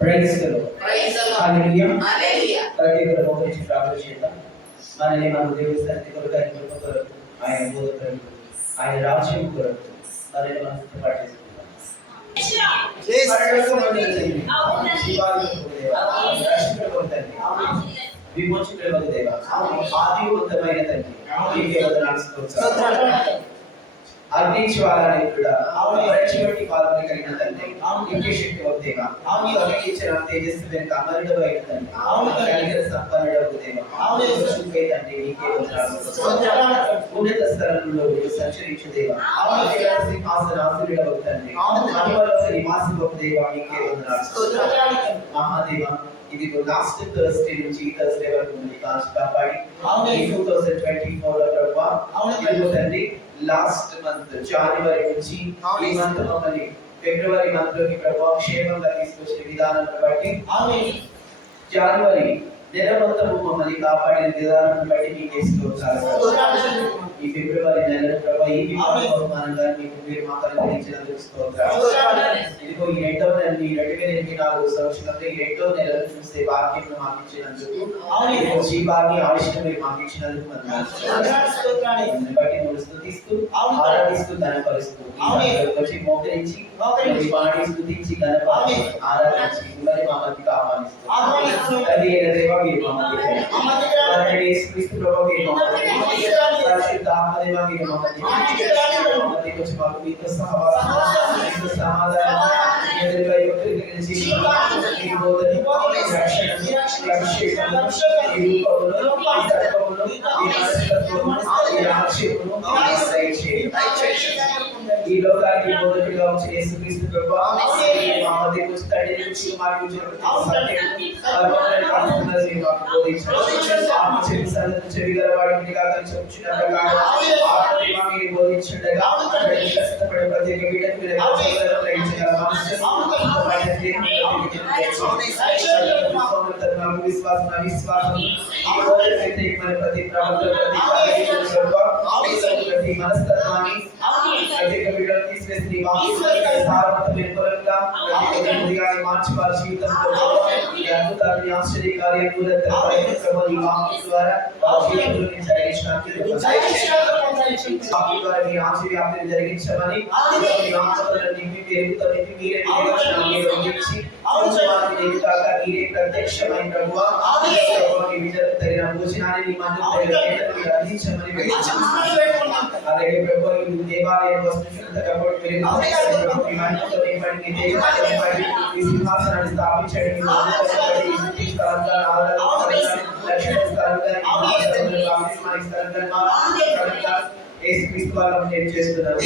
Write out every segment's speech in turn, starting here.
Praise the lord. హల్లెలూయా. ప్రతి ఒక్కరు మోకరించి ప్రార్థన చేద్దాం. మనల్ని మన దేవుని సన్నిధి కొరకు, ఆయన కృప కొరకు, ఆయన బోధ కొరకు, ఆయన రాజ్యం కొరకు మనల్ని మనం సిద్ధపాటు చేసుకుందాం. విమోచకుడైన దేవా, ఆదివంతమైన తండ్రి, నీకే వందనాలు స్తోత్రాలు. అగ్నిజ్వాలనీయుడా, పరీక్షబట్టి పాలన కలిగిన తండ్రి, నీకే శక్తి దేవా, ఇచ్చిన తేజస్సు వెనుక అమరుడైన తండ్రి, కలిగిన సంపన్నుడవు దేవా, చూపే తండ్రి, నీకే వందనాలు. ఉన్నత స్థలంలో సంచరించు దేవా, సింహాసనాసురుడవు తండ్రి, మహిమలో నివాసిపోవు దేవా, నీకే వందనాలు. మహాదేవ, ఇది లాస్ట్ థర్స్డే నుంచి ఈ థర్స్డే వరకు ఉంది కాపాడి 2024 లో ప్రభువా, అవును తండ్రి, లాస్ట్ మంత్ జనవరి నుంచి ఈ మంత్ మమ్మల్ని ఫిబ్రవరి మంత్ లోకి ప్రభువా క్షేమంగా తీసుకొచ్చిన విధానాన్ని బట్టి, జనవరి నెల మొత్తము మమ్మల్ని కాపాడిన విధానాన్ని బట్టి నీకే స్తోత్రాలు. ఈ ఫిబ్రవరి నెల ప్రభువా ఈ బహుమానంగా మీరు మాకు అనుగ్రహించినందుకు స్తోత్రాలు. ఇదిగో ఈ రెండవ నెల, ఈ 2024 సంవత్సరంలో ఈ రెండవ నెలను చూస్తే వాక్యం మాకు ఇచ్చినందుకు, జీవాన్ని ఆవిష్కరణ మీరు మాకు ఇచ్చినందుకు బట్టి నువ్వు స్తుతిస్తూ ఆరాధిస్తూ ఘనపరుస్తూ వచ్చి మోకరించి పాడి స్తుతించి ఘనపరిచి ఆరాధించి మరి మా మధ్యకి ఆహ్వానిస్తూ అది దేవా మీరు మా మధ్యకి యేసుక్రీస్తు ప్రభువు మీరు మా మధ్యకి పరిశుద్ధ ఆత్మదేవా మీరు మా మధ్యకి వచ్చి మాకు మీతో సహవాసం, మీతో సమాధానం, ఎదురుగా యుక్తి ఈ బోధని, రక్షణ, అభిషేకం, ఈ రూపములో, ఈ తత్వములో, ఈ మనస్తత్వములో, ఈ ఆక్షేపములో ఈ లోకానికి బోధకుడిగా వచ్చిన యేసుక్రీస్తు ప్రభువా, మా మధ్యకి వచ్చి తండ్రి నుంచి మాకు చెవిగల వాడికి చెప్పుచున్న ప్రకారం ఆత్మ మీరు బోధించుండగా కష్టపడే ప్రతి ఒక్క బిడ్డకు మీరు విశ్వాసం అవిశ్వాసం ప్రతి ప్రవర్తన, ప్రతి మనస్తత్వాన్ని తీసివేసి మార్చుకోవాలి. జీవితంలో అద్భుతాన్ని, ఆశ్చర్యకార్యాలు ఆశ్చర్యాన్ని జరిగించమని ప్రత్యక్షమైన ప్రభువా తగిన భోజనాన్ని అందించమని అలాగే ప్రభు దేవాలయం సింహాసనాన్ని స్థాపించండి. చేస్తున్నారు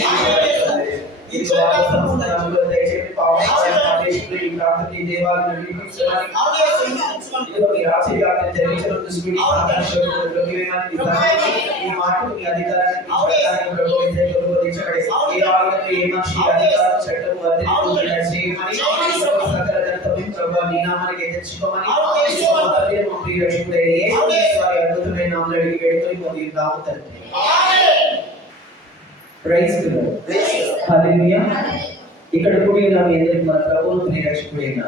ఇక్కడ కూడి ఉన్న మీ అందరికి మన ప్రభువును రక్షకుడైన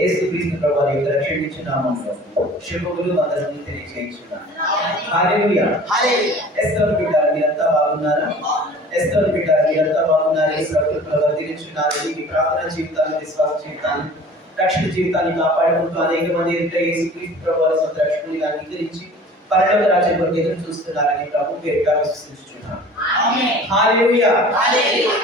యేసుక్రీస్తు ప్రభువు యొక్క రక్షించు నామములో శుభములు వందనములు తెలియజేస్తున్నాను. హల్లెలూయా. ఎస్తేరు బిడ్డ మీరంతా బాగున్నారా? ఎస్తేరు బిడ్డ మీరంతా బాగున్నారా? ఈ ప్రభువును ప్రవర్తించున్నారు. ఈ ప్రార్థన జీవితాన్ని, విశ్వాస జీవితాన్ని, రక్షణ జీవితాన్ని కాపాడుకుంటూ అనేక మంది యేసుక్రీస్తు ప్రభువు సొంత రక్షకునిగా అంగీకరించి పరలోక రాజ్యం కొరకు ఎదురు చూస్తున్నారని ప్రభు పేరిట విశ్వసిస్తున్నాను. ఆమేన్. హల్లెలూయా. హల్లెలూయా.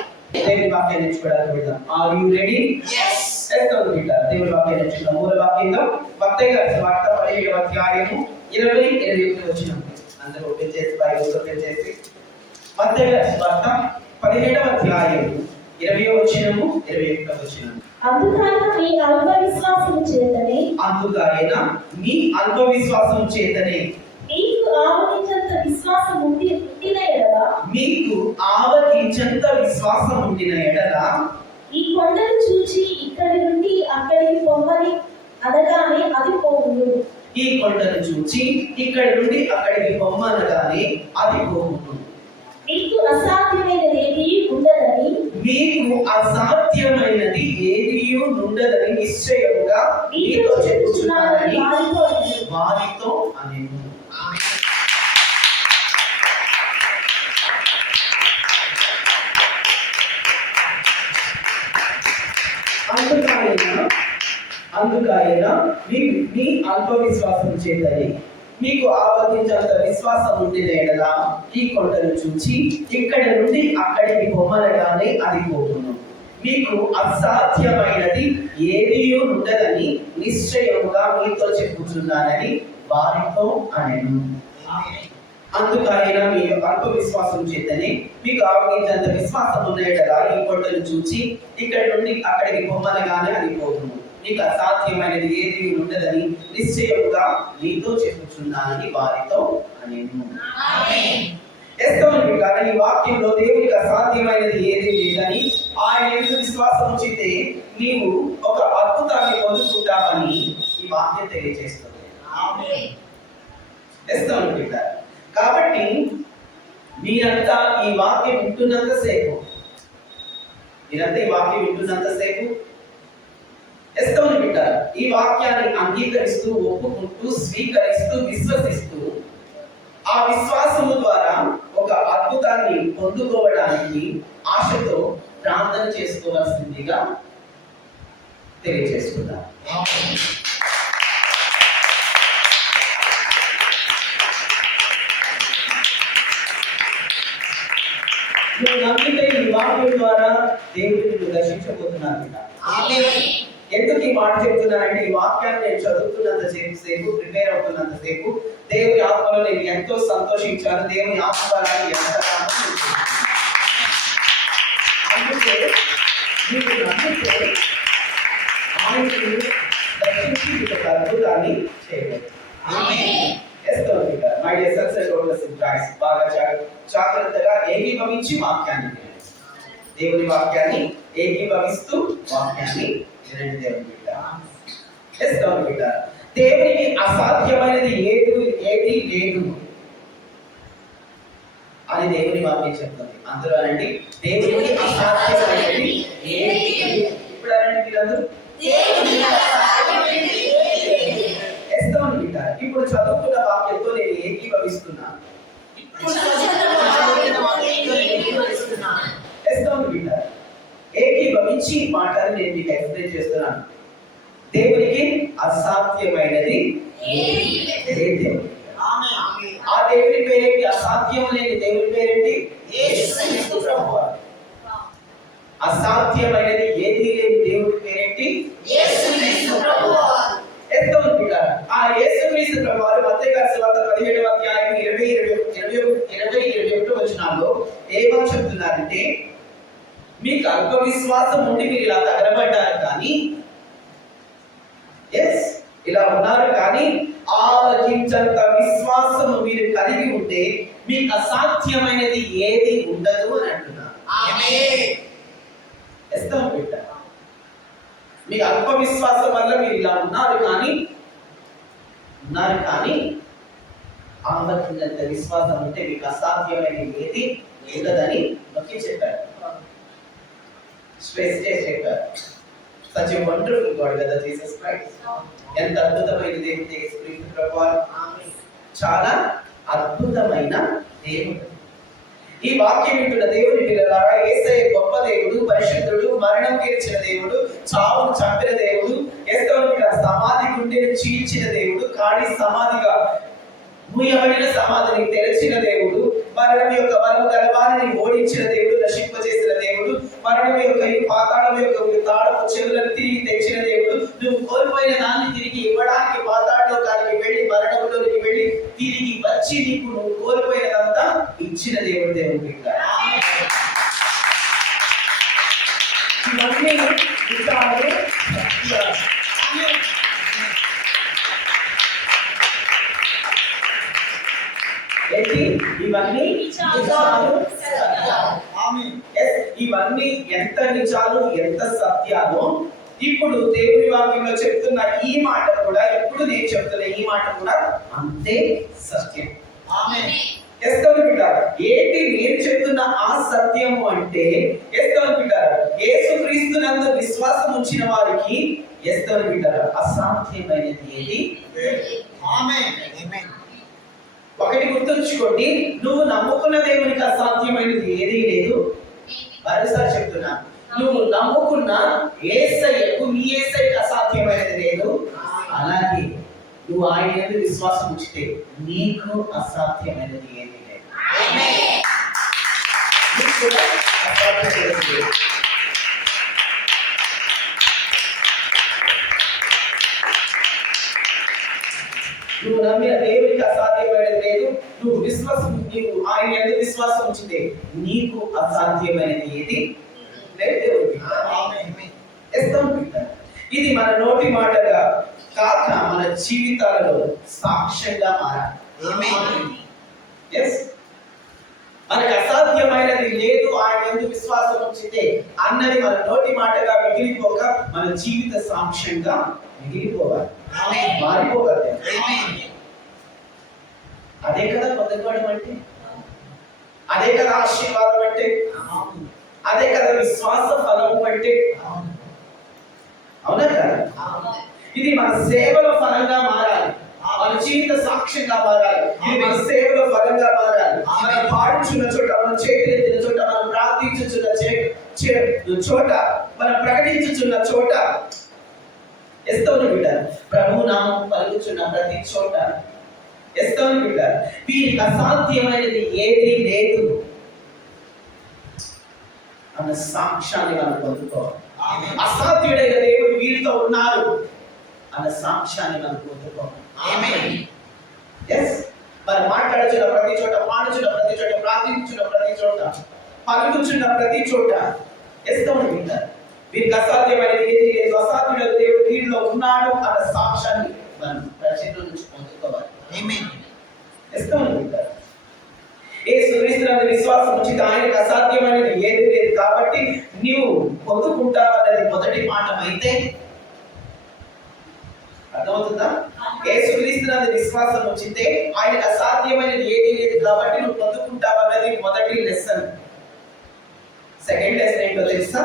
దేవుని వాక్యాన్ని నేర్చుకోవడానికి వెళ్దాం. Are you ready? yes. Esther బిడ్డ దేవుని వాక్యాన్ని నేర్చుకుందాం. మూల వాక్యంలో మత్తయి గారి సువార్త 17వ అధ్యాయము 20-21 వచనం. అందరూ ఓపెన్ చేసి బైబిల్ ఓపెన్ చేసి మత్తయి గారి సువార్త 17వ అధ్యాయము 20వ వచనము 21వ వచనం. అందుకైన మీ అల్ప విశ్వాసము చేతనే మీకు ఆవగించంత విశ్వాసం ఉండిన ఎడల ఈ కొండను చూచి ఇక్కడి నుండి అక్కడికి పొమ్మని అనగానే అది పోవును. ఈ కొండను చూచి ఇక్కడి నుండి అక్కడికి పొమ్మనగానే అది పోవును. మీకు అసాధ్యమైనది ఏది ఉండదని మీకు అసాధ్యమైనది ఏది ఉండదని నిశ్చయముగా మీతో చెప్పుచున్నానని వారితో అనెను. అందుకైన మీ అల్ప విశ్వాసం చేతని మీకు ఆవగించంత విశ్వాసం ఉండిన యెడల ఈ కొండను చూచి ఇక్కడ నుండి అక్కడికి పొమ్మనగానే అది పోతును. మీకు అసాధ్యమైనది ఏది ఉండదని నిశ్చయముగా మీతో చెప్పుచున్నానని వారితో అనెను. అందుకైనా మీ అల్ప విశ్వాసం చేతనే మీకు ఆవగించంత విశ్వాసం ఉన్న యెడల ఈ కొండను చూచి ఇక్కడ నుండి అక్కడికి పొమ్మనగానే అది పోతును. మీకు అసాధ్యమైనది ఏది ఉండదని నిశ్చయముగా మీతో చెప్పుచున్నానని వారితో అనెను. ఈ వాక్యంలో దేవునికి అసాధ్యమైనది ఏది లేదని ఆయన ఎందు విశ్వాసం ఉంచితే నీవు ఒక అద్భుతాన్ని పొందుకుంటావని ఈ వాక్యం తెలియజేస్తుంది. కాబట్టి మీరంతా ఈ వాక్యం వింటున్నంత సేపు ఈ వాక్యాన్ని అంగీకరిస్తూ ఒప్పుకుంటూ స్వీకరిస్తూ విశ్వసిస్తూ ఆ విశ్వాసము ద్వారా ఒక అద్భుతాన్ని పొందుకోవడానికి ఆశతో ప్రార్థన చేసుకోవాల్సిందిగా తెలియజేస్తున్నారు. నువ్వు నమ్మితే ఈ వాక్యం ద్వారా దేవుడిని నువ్వు దర్శించబోతున్నాను. ఎందుకు ఈ మాట చెప్తున్నానంటే ఈ వాక్యాన్ని నేను చదువుతున్నంత సేపు ప్రిపేర్ అవుతున్నంత సేపు దేవుని ఆత్మలో నేను ఎంతో సంతోషించాను. దేవుని ఆత్మబలాన్ని ఎంతగానో అందుకే మీరు నమ్మితే ఆయనకి దర్శించి ఒక అద్భుతాన్ని చేయవచ్చు. My dear Sons and daughters in Christ, బాగా జాగ్రత్తగా ఏకీభవించి వాక్యాన్ని దేవుని వాక్యాన్ని ఏకీభవిస్తూ వాక్యాన్ని దేవునికి అసాధ్యమైనది ఏది లేదు అని దేవుని వాక్యం చెప్తుంది. అందరూ అనండి, దేవునికి అసాధ్యమైనది ఏది. ఇప్పుడు అనండి మీరందరూ, ఇప్పుడు చదువుకున్న వాక్యంతో నేను ఏకీభవిస్తున్నాను. ఏకీభవించి మాటలు నేను మీకు ఎక్స్ప్లెయిన్ చేస్తున్నాను. దేవునికి అసాధ్యమైనది ఏది. ఆ దేవుని పేరేంటి? అసాధ్యం లేని దేవుని పేరేంటి? అసాధ్యమైనది ఏది లేని దేవుని పేరేంటి? ఆ యేసుక్రీస్తు ప్రభువారు మత్తయి గారి సువార్త 17వ అధ్యాయం 20-21 వచనాల్లో ఏమని చెప్తున్నారంటే, మీకు అల్ప విశ్వాసం ఉండి మీరు ఇలా తగలబడ్డారు కానీ ఇలా ఉన్నారు కానీ ఆలోచించంత విశ్వాసం మీరు కలిగి ఉంటే మీకు అసాధ్యమైనది ఏది ఉండదు అని అంటున్నారు. మీకు అల్ప విశ్వాసం వల్ల మీరు ఇలా ఉన్నారు కానీ ఆలోచించంత విశ్వాసం ఉంటే మీకు అసాధ్యమైనది ఏది ఉండదని నొక్కి చెప్పారు. స్ట్రెస్ చేసి చెప్పారు. Such a wonderful God కదా జీసస్ క్రైస్ట్. ఎంత అద్భుతమైన దేవుడు యేసుక్రీస్తు ప్రభువారు. చాలా అద్భుతమైన దేవుడు. ఈ వాక్యం వింటున్న దేవుని పిల్లలారా, యేసయ్య గొప్ప దేవుడు, పరిశుద్ధుడు, మరణం తీర్చిన దేవుడు, చావును చంపిన దేవుడు, యేసుక్రీస్తు సమాధి గుండెను చీల్చిన దేవుడు, ఖాళీ సమాధిగా మూయబడిన సమాధిని తెరచిన దేవుడు, మరణం యొక్క బలము గలవారిని ఓడించిన దేవుడు, నశింపజేసిన దేవుడు, మరణం యొక్క పాతాళం యొక్క తాళపు చెవులను తిరిగి తెచ్చిన దేవుడు, నువ్వు కోల్పోయిన దాన్ని తిరిగి ఇవ్వడానికి పాతాళలోకానికి వెళ్ళి మరణంలోనికి వెళ్ళి తిరిగి వచ్చి నీకు నువ్వు కోల్పోయినదంతా ఇచ్చిన దేవుడు. దేవుడు ఇవన్నీ ఇవన్నీ ఎంత నిజాలు ఎంత సత్యాలు ఇప్పుడు దేవుని వాక్యంలో చెప్తున్న ఈ మాట కూడా, ఇప్పుడు నేను చెప్తున్న ఈ మాట కూడా అంతే సత్యం. ఎస్తోని బిడ్డారు, ఏంటి నేను చెప్తున్న ఆ సత్యము అంటే, ఎస్తోని బిడ్డారు, యేసుక్రీస్తునందు విశ్వాసం ఉంచిన వారికి ఎస్తోని బిడ్డారు అసాధ్యమైనది ఏది. ఒకటి గుర్తుంచుకోండి, నువ్వు నమ్ముకున్న దేవునికి అసాధ్యమైనది ఏదీ లేదు. మరోసారి చెప్తున్నా, నువ్వు నమ్ముకున్న యేసయ్యకు, నీ యేసయ్యకు అసాధ్యమైనది లేదు. అలాగే నువ్వు ఆయన యందు విశ్వాసం ఉంచితే నీకు అసాధ్యమైనది ఏది లేదు. నీకు కూడా అసాధ్యమైనది లేదు. నువ్వు నమ్మిన దేవునికి అసాధ్యమైనది లేదు. నీవు ఆయన యందు విశ్వాసం ఉంచితే నీకు అసాధ్యమైనది ఏది లేదు. ఇది మన నోటి మాటగా కాక మన జీవితాలలో సాక్ష్యంగా మారాలి. మనకు అసాధ్యమైనది లేదు ఆయన యందు విశ్వాసం ఉంచితే అన్నది మన నోటి మాటగా మిగిలిపోక మన జీవిత సాక్ష్యంగా మిగిలిపోవాలి, మారిపోవాలి. అదే కదా పొందుకోవడం అంటే, అదే కదా ఆశీర్వాదం అంటే, అదే కదా విశ్వాస ఫలము అంటే. అవునా కదా? ఇది మన సేవల ఫలంగా మారాలి, మన జీవిత సాక్ష్యంగా మారాలి. ఇది మన సేవల ఫలంగా మారాలి. మనం పాడుచున్న చోట, మనం చేతులెత్తిన చోట, మనం ప్రార్థించుచున్న చోట, మనం ప్రకటించుచున్న చోట, ఎస్తోని బిడ్డ ప్రభు నామం పలుకుచున్న ప్రతి చోట, ఎస్తోని బిడ్డ వీరికి అసాధ్యమైనది ఏదీ లేదు అన్న సాక్ష్యాన్ని మనం పొందుకోవాలి. అసాధ్యుడైన దేవుడు వీరితో ఉన్నారు అన్న సాక్ష్యాన్ని మనం పొందుకోవాలి. మనం మాట్లాడుచున్న ప్రతి చోట, పాడుచున్న ప్రతి చోట, ప్రార్థించున్న ప్రతి చోట, పలుకుచున్న ప్రతి చోట ఎస్తోని బిడ్డ వీరికి అసాధ్యమైనది ఏది లేదు. అసాధ్యుడైన దేవుడు వీరిలో ఉన్నాడు అన్న సాక్ష్యాన్ని మనం ప్రజల నుంచి పొందుకోవాలి. యేసుక్రీస్తునందు విశ్వాసం ఉంచితే ఆయనకు అసాధ్యమైనది ఏది లేదు. కాబట్టి నీవు పొందుకుంటావన్నది మొదటి పాఠం అయితే, అర్థమవుతుందా? యేసుక్రీస్తునందు విశ్వాసం ఉంచితే ఆయనకు అసాధ్యమైనది ఏది లేదు కాబట్టి నువ్వు పొందుకుంటావన్నది మొదటి లెసన్. సెకండ్ లెసన్ ఏంటో తెలుసా?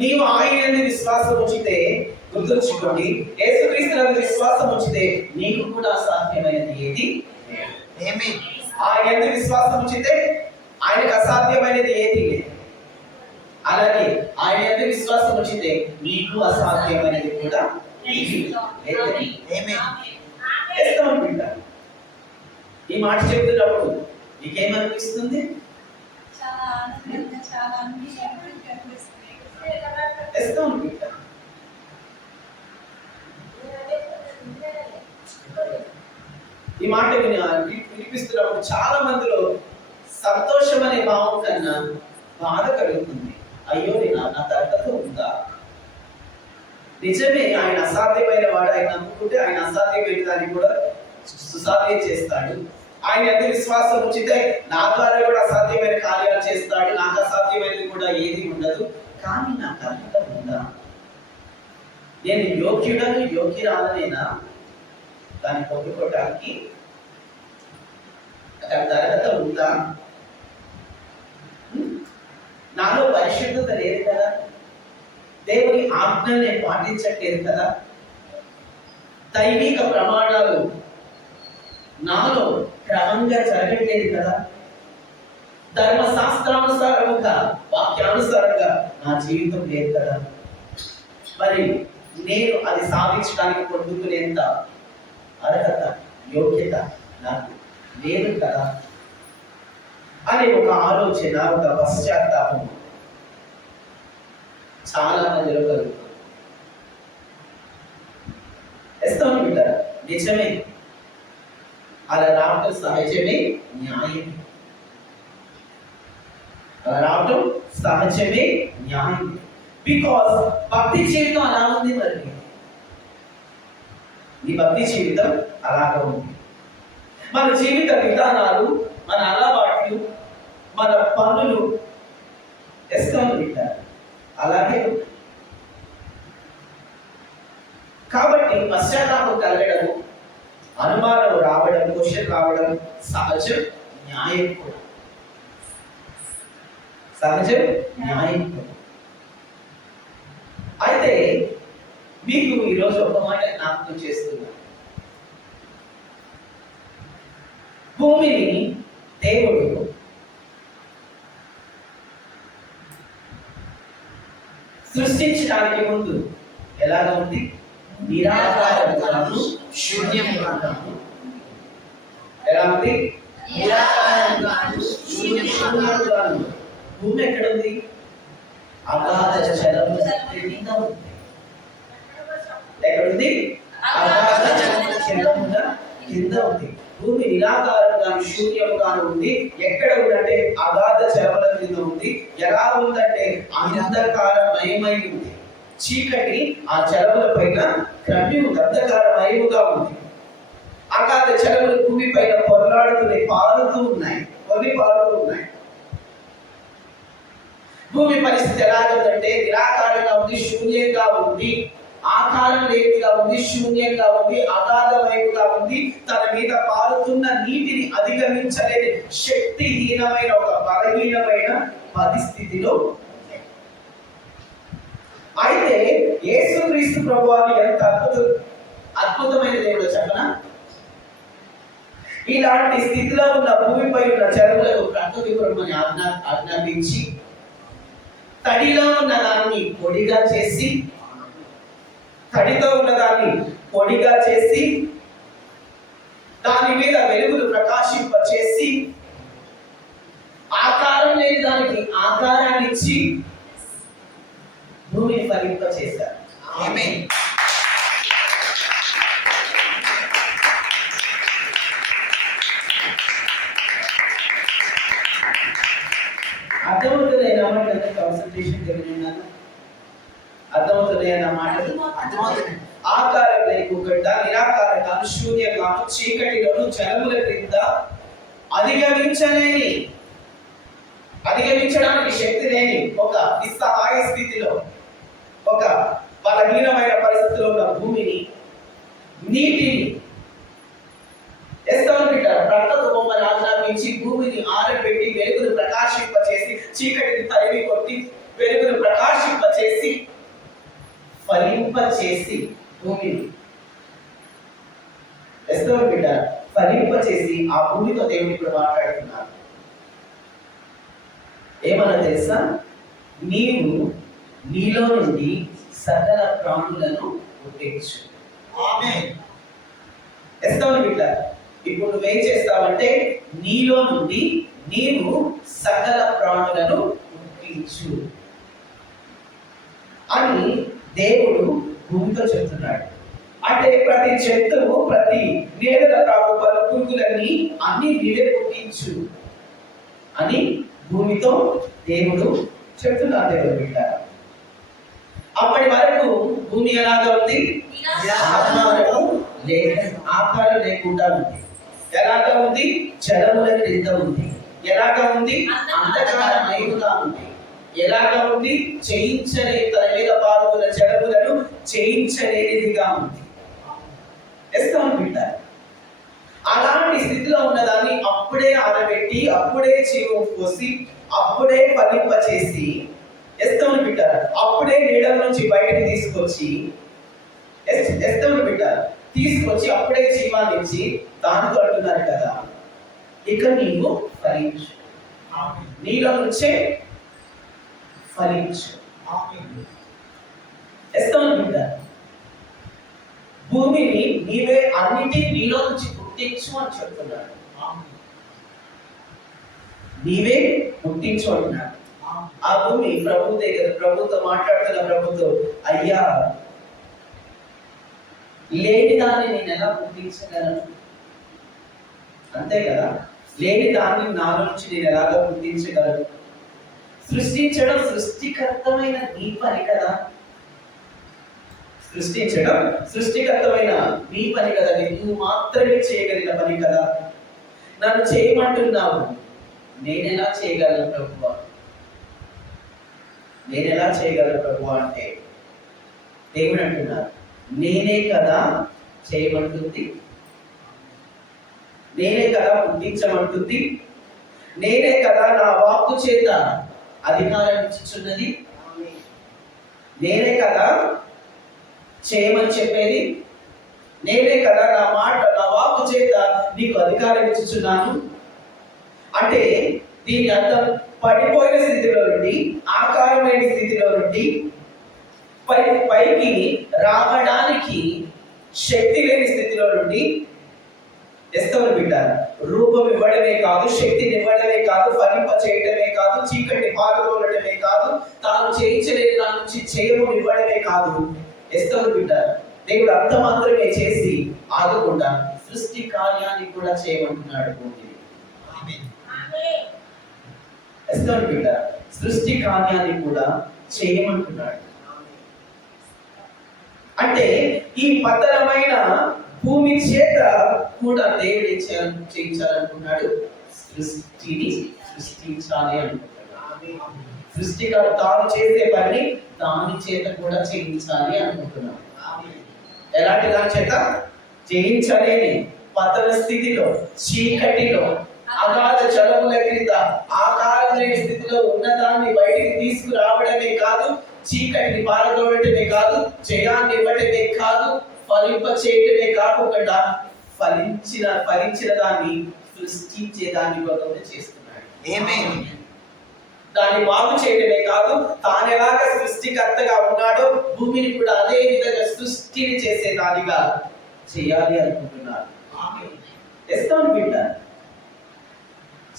నీవు ఆయన విశ్వాసం ఉంచితే, గుర్తుంచుకోండి, యేసుక్రీస్తునందు విశ్వాసం ఉంచితే నీకు కూడా అసాధ్యమైనది ఏది. ఆయన విశ్వాసం ఉంచితే ఆయనకు అసాధ్యమైనది ఏది లేదు. అలాగే ఆయన యందు విశ్వాసం ఉంచితే నీకు అసాధ్యమైనది కూడా ఈ మాట చెప్తున్నప్పుడు నీకేమనిపిస్తుంది? ఈ మాట వినిపిస్తున్నప్పుడు చాలా మందిలో సంతోషం అనే భావం కన్నా బాధ కలుగుతుంది. అయ్యో నా అర్హత ఉందా? నిజమే, ఆయన అసాధ్యమైన వాడు. ఆయన నమ్ముకుంటే ఆయన అసాధ్యమైన దాన్ని కూడా సుసాధ్యం చేస్తాడు. ఆయన యందు విశ్వాసం ఉంచితే నా ద్వారా కూడా అసాధ్యమైన కార్యాలు చేస్తాడు. నాకు అసాధ్యమైనది కూడా ఏది ఉండదు. కానీ నాకు అర్హత ఉందా? నేను యోగ్యుడను, యోగ్యురాలనేనా దాన్ని పొందుకోవటానికి? అర్హత ఉందా? నాలో పరిశుద్ధత లేదు కదా, దేవుని ఆజ్ఞలు నేను పాటించట్లేదు కదా, దైవిక ప్రమాణాలు నాలో క్రమంగా జరగట్లేదు కదా, ధర్మశాస్త్రానుసారముగా, వాక్యానుసారంగా నా జీవితం లేదు కదా, మరి నేను అది సాధించడానికి పొందుకునేంత అర్హత, యోగ్యత నాకు లేదు కదా అనే ఒక ఆలోచన, ఒక పశ్చాత్తాపం చాలా మందిలో కలుగుతుంది. ఎస్తోని బిడ్డ నిజమే, అలా రావటం సహజమే, న్యాయం. అలా రావటం సహజమే, న్యాయం. బికాస్ భక్తి జీవితం అలా ఉంది. మరి నీ భక్తి జీవితం అలాగా ఉంది. మన జీవిత విధానాలు, మన అలవాట్లు, మన పనులు ఎస్తోని అలాగే. కాబట్టి పశ్చాత్తాపం కలగడము, అనుమానం రావడం, క్వశ్చన్ రావడం సహజం, న్యాయం కూడా. సహజం, న్యాయం కూడా. అయితే మీకు ఈరోజు ఒక మాట జ్ఞాపకం చేస్తున్నా. భూమిని దేవుడు సృష్టించడానికి ముందు ఎలాగా ఉంది? నిరాకారంగాను శూన్యంగాను. ఎలా ఉంది? నిరాకారంగాను శూన్యంగాను. భూమి ఎక్కడ ఉంది? అగాధ జలముల క్రింద ఉంది. ఎక్కడుంది? అగాధ జలముల కింద ఉంది. భూమి నిరాకారంగాను శూన్యంగాను ఉంది. ఎక్కడ ఉందంటే అగాధ జలముల కింద ఉంది. ఎలా ఉందంటే అంధకారమయమై ఉంది. చీకటి ఆ జలముల పైన క్రమ్మి ఉంది, అంధకారమయముగా ఉంది. అగాధ జలములు భూమి పైన పొరలాడుతూనే పారుతూ ఉన్నాయి, కొన్ని పారుతూ ఉన్నాయి. భూమి పరిస్థితి ఎలాగుందంటే నిరాకారంగా ఉంది, శూన్యంగా ఉంది, ఆకారం లేనిదిగా ఉంది, శూన్యంగా ఉంది, అగాధమైనగా ఉంది. తన మీద పారుతున్న నీటిని అధిగమించలేని శక్తిహీనమైన ఒక బలహీనమైన పరిస్థితిలో. అయితే యేసుక్రీస్తు ప్రభువారు ఎంత అద్భుతమైన దేవుడు చెప్పనా? ఇలాంటి స్థితిలో ఉన్న భూమిపై ఉన్న చెరువులకు ప్రకృతి బ్రహ్మని ఆజ్ఞాపించి తడిలో ఉన్న దాన్ని పొడిగా చేసి, తడితో ఉన్నదాన్ని పొడిగా చేసి, దాని మీద వెలుగులు ప్రకాశింపచేసి, ఆకారం లేని దానికి ఆకారాన్ని ఇచ్చి భూమిని ఫలింపచేశారు. ఆమేన్. అర్థమవుతుంది అయినా మాటలు కాన్సన్ట్రేషన్ కలిగి ఉన్నాను. అర్థమవుతుంది అయినా మాటలు అర్థమవుతుంది. ఆకారం లేకుండా నిరాకారంగాను శూన్యంగాను చీకటిలోను జలముల క్రింద అధిగమించడానికి శక్తి లేని ఒక నిస్సహాయ స్థితిలో, ఒక బలహీనమైన పరిస్థితిలో ఉన్న భూమిని, నీటిని ప్రకృతి బొమ్మను ఆజ్ఞాపించి భూమిని ఆరబెట్టి వెలుగును ప్రకాశింపచేసి, చీకటిని తరిమి కొట్టి వెలుగును ప్రకాశింపచేసి ఫలింపచేసి భూమిని ఫలింపచేసి ఆ భూమితో దేవుడు ఇప్పుడు మాట్లాడుతున్నారు. ఏమన్నా తెలుసా? నీవు నీలో నుండి సకల ప్రాణులను పుట్టించు. ఆమేన్. బిడ్డ, ఇప్పుడు నువ్వేం చేస్తావంటే నీలో నుండి నీవు సకల ప్రాణులను పుట్టించు అని దేవుడు భూమితో చెప్తున్నాడు. అంటే ప్రతి జంతువు, ప్రతి నేల తాకు పలు పురుగులన్నీ అన్ని నీవే పుట్టించు అని భూమితో దేవుడు చెప్తున్నాడు. దేవుడు బిడ్డ, అప్పటి వరకు భూమి ఎలాగా ఉంది? ఆకారం లేకుండా ఉంది. ఎలాగా ఉంది? జలముల క్రింద ఉంది. ఎలాగా ఉంది? అంధకారమయముగా ఉంది. ఎలాగా ఉంది? చేయించలే, తన మీద పారుతున్న జలములను చేయించలేనిదిగా ఉంది. బిడ్డ, అలాంటి స్థితిలో ఉన్నదాన్ని అప్పుడే ఆరబెట్టి, అప్పుడే జీవం పోసి, అప్పుడే ఫలింపచేసి బిడ్డ, అప్పుడే నీడ నుంచి బయటకు తీసుకొచ్చి బిడ్డ తీసుకొచ్చి అప్పుడే జీవాన్ని ఇచ్చి దానితో అంటున్నారు కదా, ఇక నీవు ఫలించు, నీలో నుంచే ఫలించు. బిడ్డ, భూమిని నీవే అన్నిటిని నీలో నుంచి పుట్టించు అని చెప్తున్నాడు. నీవే పుట్టించు అంటున్నాడు. ఆ భూమి ప్రభు దగ్గర, ప్రభుతో మాట్లాడుతున్న ప్రభుతో, అయ్యా లేని దాన్ని నేను ఎలా పుట్టించగలను? అంతే కదా, లేని దాన్ని నాలో నుంచి నేను ఎలాగా పుట్టించగలను? సృష్టించడం సృష్టికర్తమైన నీ పని కదా, సృష్టించడం సృష్టికర్తమైన నీ పని కదా, నువ్వు మాత్రమే చేయగలిగిన పని కదా. నన్ను చేయమంటున్నావు, నేనెలా చేయగలను ప్రభువా? నేనెలా చేయగలను ప్రభువా అంటే దేవుడు అంటున్నారు, నేనే కదా చేయమంటుంది, నేనే కదా పుట్టించమంటుంది, నేనే కదా నా వాక్కు చేత అధికారం ఇచ్చుచున్నది, నేనే కదా చేయమని చెప్పేది, నేనే కదా నా వాక్కు చేత నీకు అధికారం ఇచ్చుచున్నాను. అంటే దీని అర్థం పడిపోయిన స్థితిలో నుండి, ఆకారమైన స్థితిలో నుండి పైకి రావడానికి శక్తి లేని స్థితిలో నుండి ఎస్తవను బిడ్డ రూపం ఇవ్వడమే కాదు, శక్తిని ఇవ్వడమే కాదు, ఫలింప చేయడమే కాదు, చీకటి పాల్గొనడమే కాదు, తాను చేయించలేని దాని నుంచి చేయము ఇవ్వడమే కాదు. ఎస్తవను బిడ్డ దేవుడు అంత మాత్రమే చేసి ఆగకుండా సృష్టి కార్యాన్ని కూడా చేయమంటున్నాడు. ఎస్తవను బిడ్డ సృష్టి కార్యాన్ని కూడా చేయమంటున్నాడు. అంటే ఈ పతనమైన భూమి చేత కూడా దేవుడు చేయించాలనుకున్నాడు, సృష్టిని సృష్టించాలి అనుకుంటున్నాడు. సృష్టికర్త తాను చేసే పని దాని చేత కూడా చేయించాలి అనుకుంటున్నాడు. ఎలాంటి దాని చేత? చేయించలేని పతన స్థితిలో, చీకటిలో, అగాధ జలముల క్రింద ఆకారం లేని స్థితిలో ఉన్నదాన్ని బయటికి తీసుకురావడమే కాదు, చీకటిని పారదోడటమే కాదు, జయాన్ని ఇవ్వటమే కాదు, ఫలింప చేయటమే కాకుండా ఫలించిన దాన్ని సృష్టించే దాన్ని కూడా చేస్తున్నాడు. దాన్ని బాగు చేయటమే కాదు, తాను ఎలాగ సృష్టికర్తగా ఉన్నాడో భూమిని కూడా అదే విధంగా సృష్టిని చేసే దానిగా చేయాలి అనుకుంటున్నాడు. ఎస్తాను బిడ్డ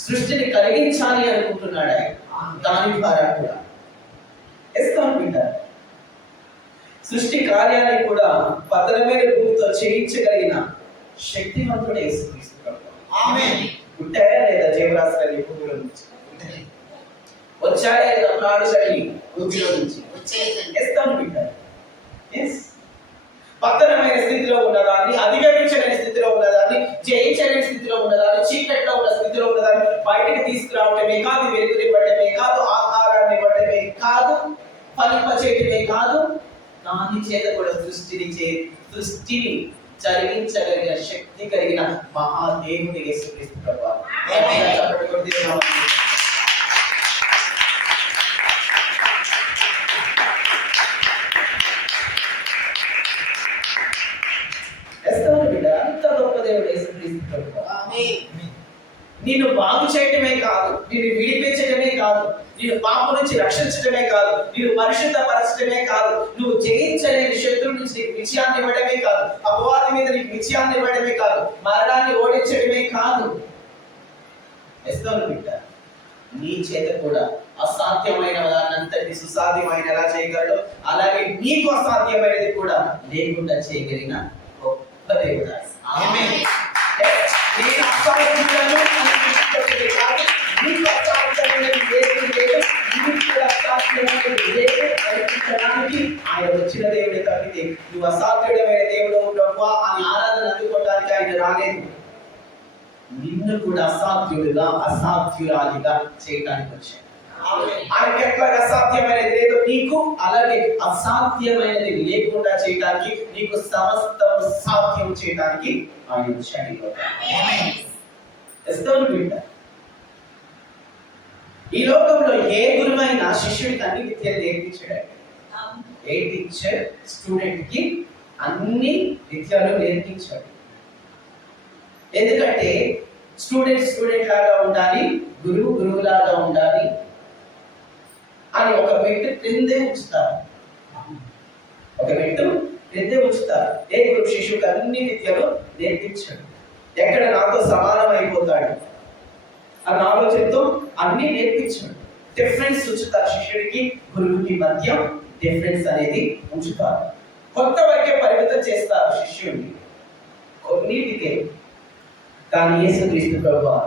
సృష్టిని కలిగించాలి అనుకుంటున్నాడు ఆయన. దాని ద్వారా కూడా ఎస్తాను బిడ్డ సృష్టి కార్యాన్ని కూడా పతనమైన భూమితో చేయించగలిగిన శక్తివంతుడే యేసుక్రీస్తు ప్రభువు. ఆమేన్. పుట్టాడా లేదా జీవరాశి కలిగి భూమిలో నుంచి? వచ్చాడా లేదా ప్రాణు కలిగి భూమిలో నుంచి? ఎస్తాను బిడ్డ పతనమైన స్థితిలో ఉన్నదాన్ని, అధిగమించలేని స్థితిలో ఉన్నదాన్ని, జయించలేని స్థితిలో ఉన్నదాన్ని, చీకట్లో ఉన్న స్థితిలో ఉన్నదాన్ని బయటికి తీసుకురావటమే కాదు, వెలుగునివ్వటమే కాదు, ఆకారాన్ని ఇవ్వటమే కాదు, ఫలింప చేయటమే కాదు, దాని చేత కూడా సృష్టిని జరిగించగలిగిన శక్తి కలిగిన మహాదేవుని యేసుక్రీస్తు ప్రభువు. అంత గొప్ప దేవుడు యేసుక్రీస్తు ప్రభువు. నిన్ను బాగు చేయటమే కాదు, నిన్ను విడిపించటమే కాదు, నిన్ను పాపం నుంచి రక్షించటమే కాదు, నిన్ను పరిశుద్ధపరచటమే కాదు, నువ్వు జయించలేని శత్రువు నుంచి నీకు విజయాన్ని ఇవ్వడమే కాదు, అపవాది మీద నీకు విజయాన్ని ఇవ్వడమే కాదు, మరణాన్ని ఓడించడమే కాదు. బిడ్డ నీ చేత కూడా అసాధ్యమైన దాన్నంతటి సుసాధ్యమైన ఎలా చేయగలడు, అలాగే నీకు అసాధ్యమైనది కూడా లేకుండా చేయగలిగిన గొప్ప దేవుడు. ఆయన వచ్చిన దేవుడే తప్పితే నువ్వు అసాధ్యుడమైన దేవుడు ప్రభువా అని ఆరాధన అందుకోవడానికి ఆయన రాలేదు. నిన్ను కూడా అసాధ్యురాలిగా చేయడానికి వచ్చాడు. ఆయనకి ఎట్లాగా అసాధ్యమైనది లేదో నీకు అలాగే అసాధ్యమైనది లేకుండా చేయడానికి, నీకు సమస్తం సాధ్యం చేయడానికి ఆయన వచ్చాడు. ఈ లోకంలో ఏ గురువైనా శిష్యుడికి అన్ని విద్యలు నేర్పించాడు. ఏ టీచర్ స్టూడెంట్ కి అన్ని విద్యలు నేర్పించాడు. ఎందుకంటే స్టూడెంట్ లాగా ఉండాలి, గురువు లాగా ఉండాలి అని ఒక మెట్టు క్రిందే ఉంచుతారు. ఏ గురువు శిష్యుడికి అన్ని విద్యలు నేర్పించాడు. ఎక్కడ నాతో సమానం అయిపోతాడు అని ఆలోచనతో అన్ని నేర్పించాడు. డిఫరెన్స్ ఉంచుతారు. శిష్యుడికి గురువుకి మధ్య డిఫరెన్స్ అనేది ఉంచుతారు. కొత్త వరకే పరిమితం చేస్తారు శిష్యుడిని కొన్నిటికే. కానీ యేసుక్రీస్తు ప్రభువు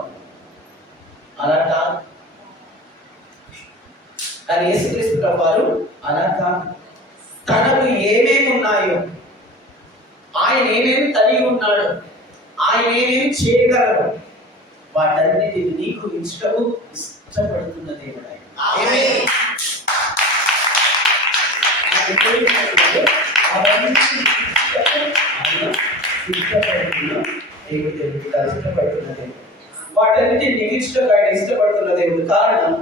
అలా కాదు. తనకు ఏమేమి ఉన్నాయో, ఆయన ఏమేమి కలిగి ఉన్నాడు, ఆయన ఏమేమి చేయగలడు, వాటన్నిటిని నీకు ఇష్టపడుతున్న దేవుడు ఆయన. దేవుడు ఇష్టపడుతున్న దేవుడు. వాటన్నిటిని నిగించడానికి ఆయన ఇష్టపడుతున్న దేవుడు. కారణం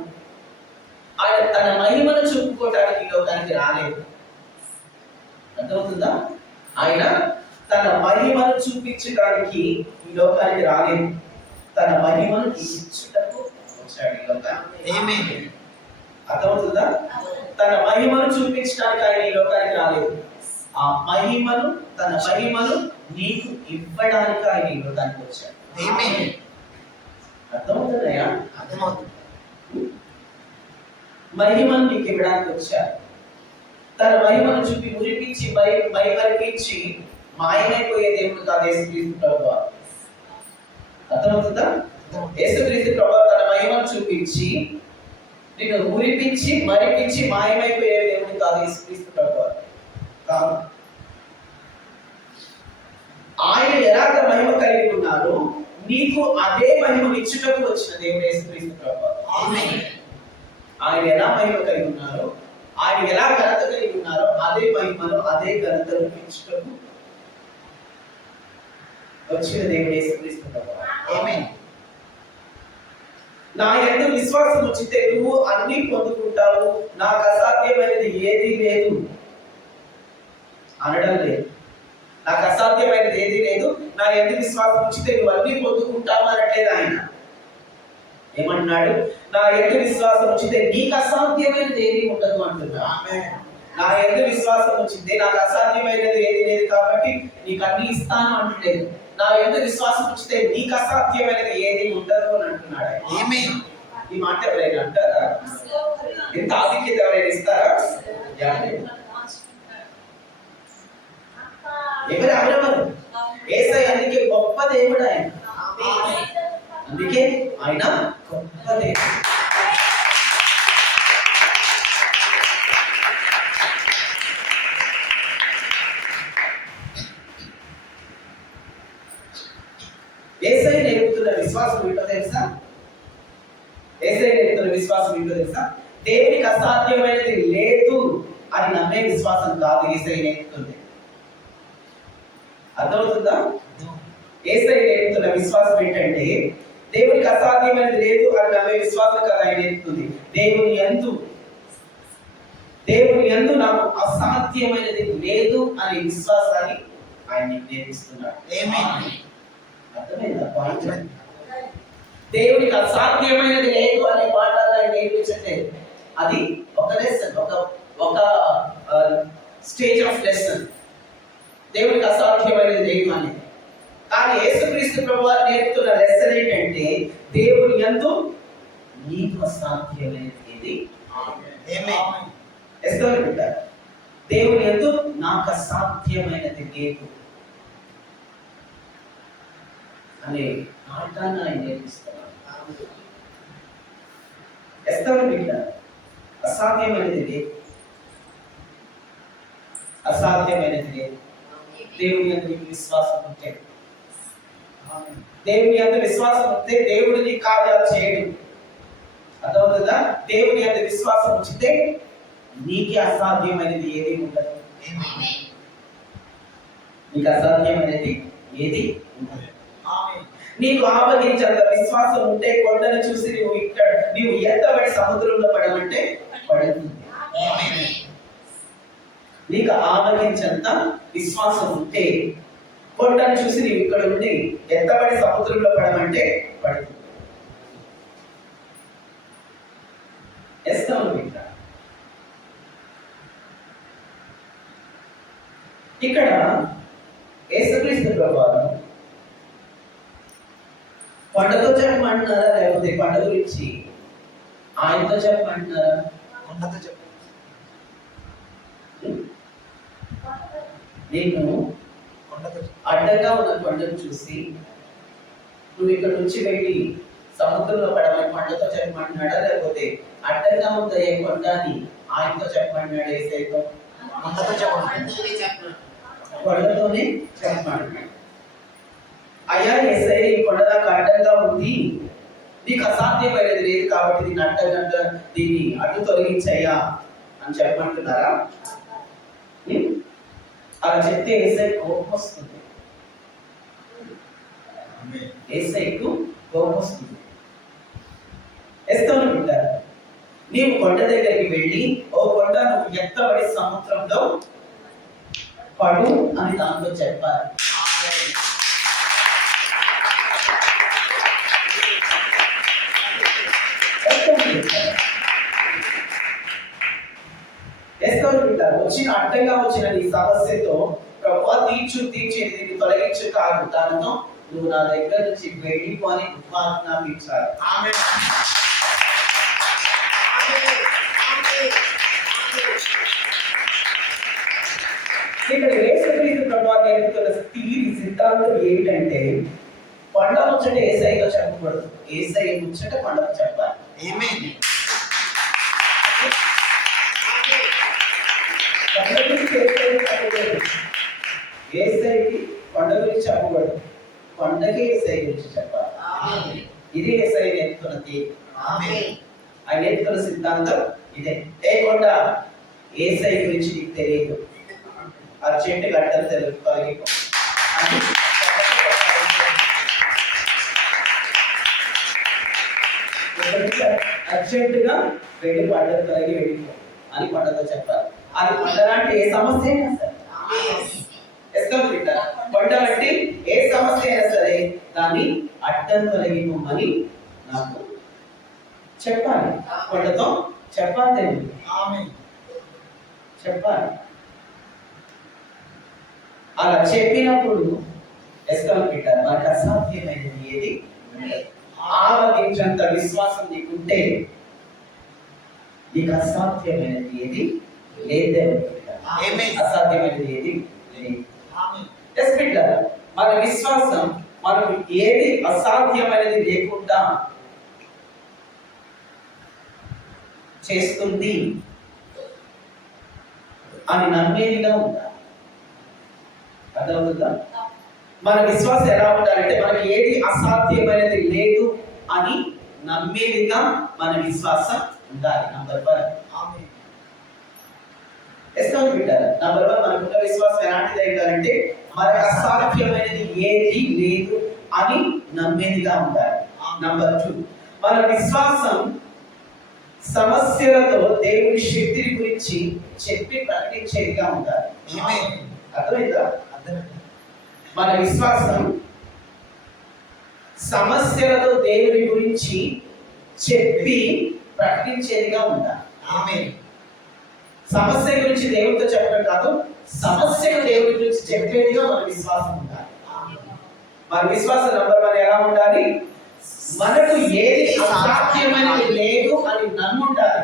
ఆయన తన మహిమను చూపుకోవటానికి ఈ లోకానికి రాలేదు. అర్థమవుతుందా? ఆయన తన మహిమను చూపించడానికి ఈ లోకానికి రాలేదు. తన మహిమను ఇచ్చుటకు వచ్చాడు ఈ లోకానికి. అర్థమవుతుందా? తన మహిమను చూపించడానికి ఆయన ఈ లోకానికి రాలేదు. ఆ మహిమను, తన మహిమను నీకు ఇవ్వడానికి ఆయన ఈ లోకానికి వచ్చాడు. అర్థమవుతుందయ్యా? అర్థమవుతుంది. మహిమను నీకు ఇవ్వడానికి వచ్చాడు. తన మహిమను చూపి మురిపించి మైమరిపించి మాయమైపోయే దేవుడు కాదు యేసుక్రీస్తు ప్రభువు. అర్థమవుతుందా? యేసుక్రీస్తు ప్రభువు తన మహిమను చూపించి నిన్ను మురిపించి మరిపించి మాయమైపోయే దేవుడు కాదు యేసుక్రీస్తు ప్రభువు. కాదు. ఆయన ఎలాగ మహిమ కలిగి ఉన్నారో నీకు అదే మహిమ ఇచ్చుటకు వచ్చిన దేవుడు యేసుక్రీస్తు ప్రభువు. ఆయన ఎలా మహిమ కలిగి ఉన్నారో, ఆయన ఎలా ఘనత కలిగి ఉన్నారో అదే మహిమను అదే ఘనతను ఇచ్చుటకు వచ్చిన దేవుడు యేసుక్రీస్తు ప్రభువు. ఆమేన్. నా యందు విశ్వాసం ఉంచితే నువ్వు అన్ని పొందుకుంటావు, నాకు అసాధ్యమైనది ఏదీ లేదు అనడం లేదు. నాకు అసాధ్యమైనది ఏదీ లేదు, నా యందు విశ్వాసం ఉంచితే నువ్వు అన్ని పొందుకుంటావు అనట్లేదు ఆయన. ఏమంటున్నాడు? నా యందు విశ్వాసం ఉంచితే నీకు అసాధ్యమైనది ఏది ఉండదు అంటున్నా. నా యందు విశ్వాసం ఉంచితే నాకు అసాధ్యమైనది ఏది లేదు కాబట్టి నీకు అన్ని ఇస్తాను అంటలేదు. నా యందు విశ్వాసం ఉంచితే నీకు అసాధ్యమైనది ఏది ఉండదు అని అంటున్నాడు. ఈ మాట ఎవరైనా అంటారా? ఇంత ఆధిక్యత ఎవరైనా ఇస్తారా? ఎవరెవరు? యేసయ్య అందుకే గొప్ప దేవుడు ఆయన. అందుకే ఆయన గొప్ప దేవుడు. యేసయ్య నేర్పుతున్న విశ్వాసం ఏంటో తెలుసా? యేసయ్య నేర్పుతున్న విశ్వాసం ఏంటో తెలుసా? దేవునికి అసాధ్యమైనది లేదు అని నమ్మే విశ్వాసం కాదు యేసయ్య నేర్పుతుంది. అర్థమవుతుందా? యేసయ్య నేర్పుతున్న విశ్వాసం ఏంటంటే దేవునికి అసాధ్యమైనది లేదు అని నమ్మే విశ్వాసం కాదు ఆయన నేర్పుతుంది. దేవుని యందు నాకు అసాధ్యమైనది లేదు అనే విశ్వాసాన్ని ఆయన నేర్పిస్తున్నాడు. అర్థమైందా పాయింట్? దేవునికి అసాధ్యమైనది లేదు అనే పాఠాలు ఆయన నేర్పించట్లేదు. అది ఒక లెసన్, ఒక స్టేజ్ ఆఫ్ లెసన్. దేవునికి అసాధ్యమైనది లేదు అని. కానీ యేసుక్రీస్తు ప్రభువు నేర్పుతున్న లెసన్ ఏంటంటే దేవుని యందు నీకు అసాధ్యమైనది ఏది? దేవుని యందు నాకు అసాధ్యమైనది లేదు అనే పాఠాన్ని ఆయన నేర్పిస్తున్నాడు. అసాధ్యమైనది లేదు, అసాధ్యమైనది లేదు. దేవుని యందు నీకు విశ్వాసం ఉంటే, దేవుని యందు విశ్వాసం ఉంటే దేవుడు నీ కార్యాలు చేయడు. అర్థమవుతుందా? దేవుని యందు విశ్వాసం ఉంచితే నీకు అసాధ్యమైనది ఏది ఉండదు. నీకు అసాధ్యమైనది ఏది ఉండదు. నీకు ఆపదించేంత విశ్వాసం ఉంటే కొండను చూసి నీవు ఎత్తబడి సముద్రంలో పడమంటే పడుతుంది. నీకు ఆపదించేంత విశ్వాసం ఉంటే కొండను చూసి నీవు ఇక్కడ ఉండి ఎత్తబడి సముద్రంలో పడమంటే పడుతుంది. ఇక్కడ యేసుక్రీస్తు ప్రభువు కొండతో చెప్పమంటున్నారా లేకపోతే కొండ గురించి ఆయనతో చెప్పమంటున్నారా? కొండతో చెప్ప. నేను అడ్డంగా ఉన్న కొండను చూసి నువ్వు ఇక్కడ నుంచి వెళ్ళి సముద్రంలో పడమని కొండతో చెప్పమంటున్నాడా లేకపోతే అడ్డంగా ఉన్న ఏ కొండని ఆయనతో చెప్పమంటున్నాడు? యేసయ్యతో కొండతో చెప్పమంటున్నాడు. కొండతోనే చెప్పమంటున్నాడు. అయ్యా యేసయ్య, ఈ కొండ నాకు అడ్డంగా ఉంది, నీకు అసాధ్యమైనది లేదు కాబట్టి దీన్ని అడ్డు తొలగించయ్యా అని చెప్పమంటున్నారా? అలా చెప్తే యేసయ్య కోపం వస్తుంది. యేసయ్యకు కోపం వస్తుంది. ఎస్తోను వింటారు, నీవు కొండ దగ్గరికి వెళ్ళి, ఓ కొండ నువ్వు ఎత్తబడి సముద్రంలో పడు అని దాంతో చెప్పాలి. వచ్చిన అడ్డంగా వచ్చిన నీ సమస్యతో ప్రభువా తీర్చేది నీకు తొలగించు కాదు, దానితో నువ్వు నా దగ్గర నుంచి వెళ్ళిపోని ఆజ్ఞాపించాలి. ఇక్కడ యేసుక్రీస్తు ప్రభువు నేర్పుతున్న తీరి సిద్ధాంతం ఏంటంటే, పండ ముచ్చట యేసయ్యతో చెప్పకూడదు, యేసయ్య ముచ్చట పండకు చెప్పాలి. యేసయ్యకి పండ గురించి చెప్పకూడదు, పండగే యేసయ్య గురించి చెప్పాలి. ఇది యేసయ్య నేర్పుతున్న తీరి. ఆయన నేర్పుతున్న సిద్ధాంతం ఇదే. ఏ కొండ యేసయ్య గురించి నీకు తెలియదు, అర్జెంట్ గంటలు తెలుగుతాయి. అర్జెంటుగా వెళ్ళి పంటలు తొలగి వెళ్ళిపో అని పంటతో చెప్పాలి. అది పంట లాంటి ఏ సమస్య అయినా సరే, పంట బట్టి ఏ సమస్య అయినా సరే దాన్ని అడ్డం తొలగిపోమని నాకు చెప్పాలి. పంటతో చెప్పాలి, చెప్పాలి. అలా చెప్పినప్పుడు ఎస్కల్ పెట్టారు, మనకు అసాధ్యమైనది ఏది ఆవగించంత విశ్వాసం నీకుంటే నీకు అసాధ్యమైనది ఏది లేదే. అసాధ్యమైనది ఏది లేదు. మన విశ్వాసం మనకు ఏది అసాధ్యమైనది లేకుండా చేస్తుంది అని నమ్మేదిగా ఉండాలి. అర్థమవుతుందా? మన విశ్వాసం ఎలా ఉండాలంటే, మనకి ఏది అసాధ్యమైనది లేదు అని నమ్మేదిగా మన విశ్వాసం ఉండాలి. నంబర్ 1. నంబర్ 1 మనకున్న విశ్వాసం ఎలాంటిది ఉండాలంటే, మనకు అసాధ్యమైనది ఏది లేదు అని నమ్మేదిగా ఉండాలి. నంబర్ 2, మన విశ్వాసం సమస్యలతో దేవుని శక్తిని గురించి చెప్పి ప్రకటించేదిగా ఉండాలి. అర్థమైందా? మన విశ్వాసం సమస్యలతో దేవుని గురించి చెప్పి ప్రకటించేదిగా ఉండాలి. సమస్య గురించి దేవుడితో చెప్పడం కాదు, సమస్యను దేవుడి గురించి చెప్పేదిగా మన విశ్వాసం ఉండాలి. మన విశ్వాసం నంబర్ 1 ఎలా ఉండాలి? మనకు ఏది అసాధ్యమైనది లేదు అని నమ్ముంటారు.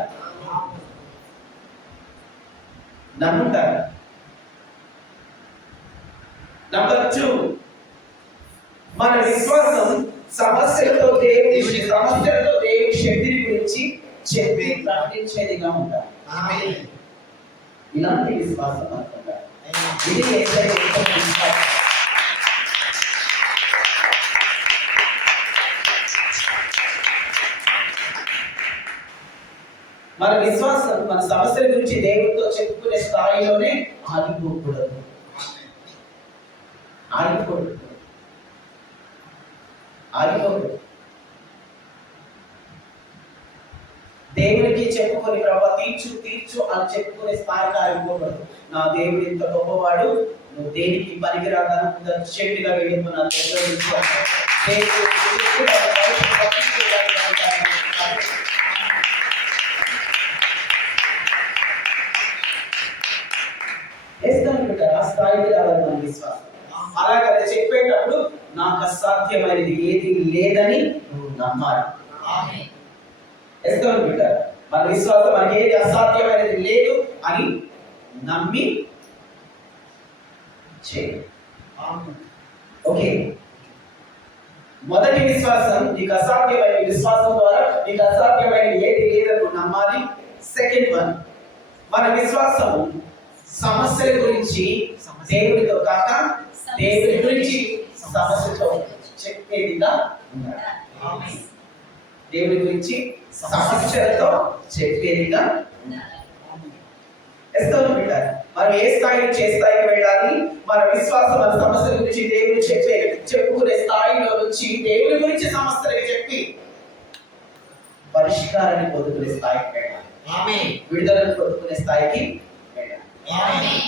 నంబర్ 2, మన విశ్వాసం సమస్యలతో దేవుని శక్తిని గురించి చెప్పి ప్రకటించేదిగా ఉండాలి. ఇలాంటి విశ్వాసం మనకు ఉండాలి. ఇది విశ్వాసం. మన విశ్వాసం మన సమస్యల గురించి దేవుడితో చెప్పుకునే స్థాయిలోనే ఆగిపోకూడదు. దేవుడికి చెప్పుకొని ప్రభా తీర్చు అని చెప్పుకునే స్థాయికి ఆగిపోకూడదు. నా దేవుడు ఇంత గొప్పవాడు, నువ్వు దేనికి పనికిరాదని చెట్టుగా వెళ్ళిపోయిన ఆ స్థాయికి రావాలి మన విశ్వాసం. అలాగే చెప్పేటప్పుడు నాకు అసాధ్యమైనది ఏది లేదని నువ్వు నమ్మాలి. మన విశ్వాసం మనకి ఏది అసాధ్యమైనది లేదు అని నమ్మి చేయాలి. ఓకే, మొదటి విశ్వాసం నీకు అసాధ్యమైన విశ్వాసం ద్వారా నీకు అసాధ్యమైన ఏది లేదని నమ్మాలి. సెకండ్ 1, మన విశ్వాసం సమస్యల గురించి దేవుడితో కాక దేవుడి గురించి సమస్యతో చెప్పేదిగా ఉండాలి. దేవుడి గురించి సమస్యలతో చెప్పేదిగా పెట్టాలి. మనం ఏ స్థాయి నుంచి ఏ స్థాయికి వెళ్ళాలి? మన విశ్వాసం మన సమస్యల గురించి దేవుడు చెప్పుకునే స్థాయిలో వచ్చి దేవుని గురించి సమస్యలకి చెప్పి పరిష్కారాన్ని పొందుకునే స్థాయికి వెళ్ళాలి. ఆమేన్. విడుదలను పొందుకునే స్థాయికి వెళ్ళాలి. ఆమేన్.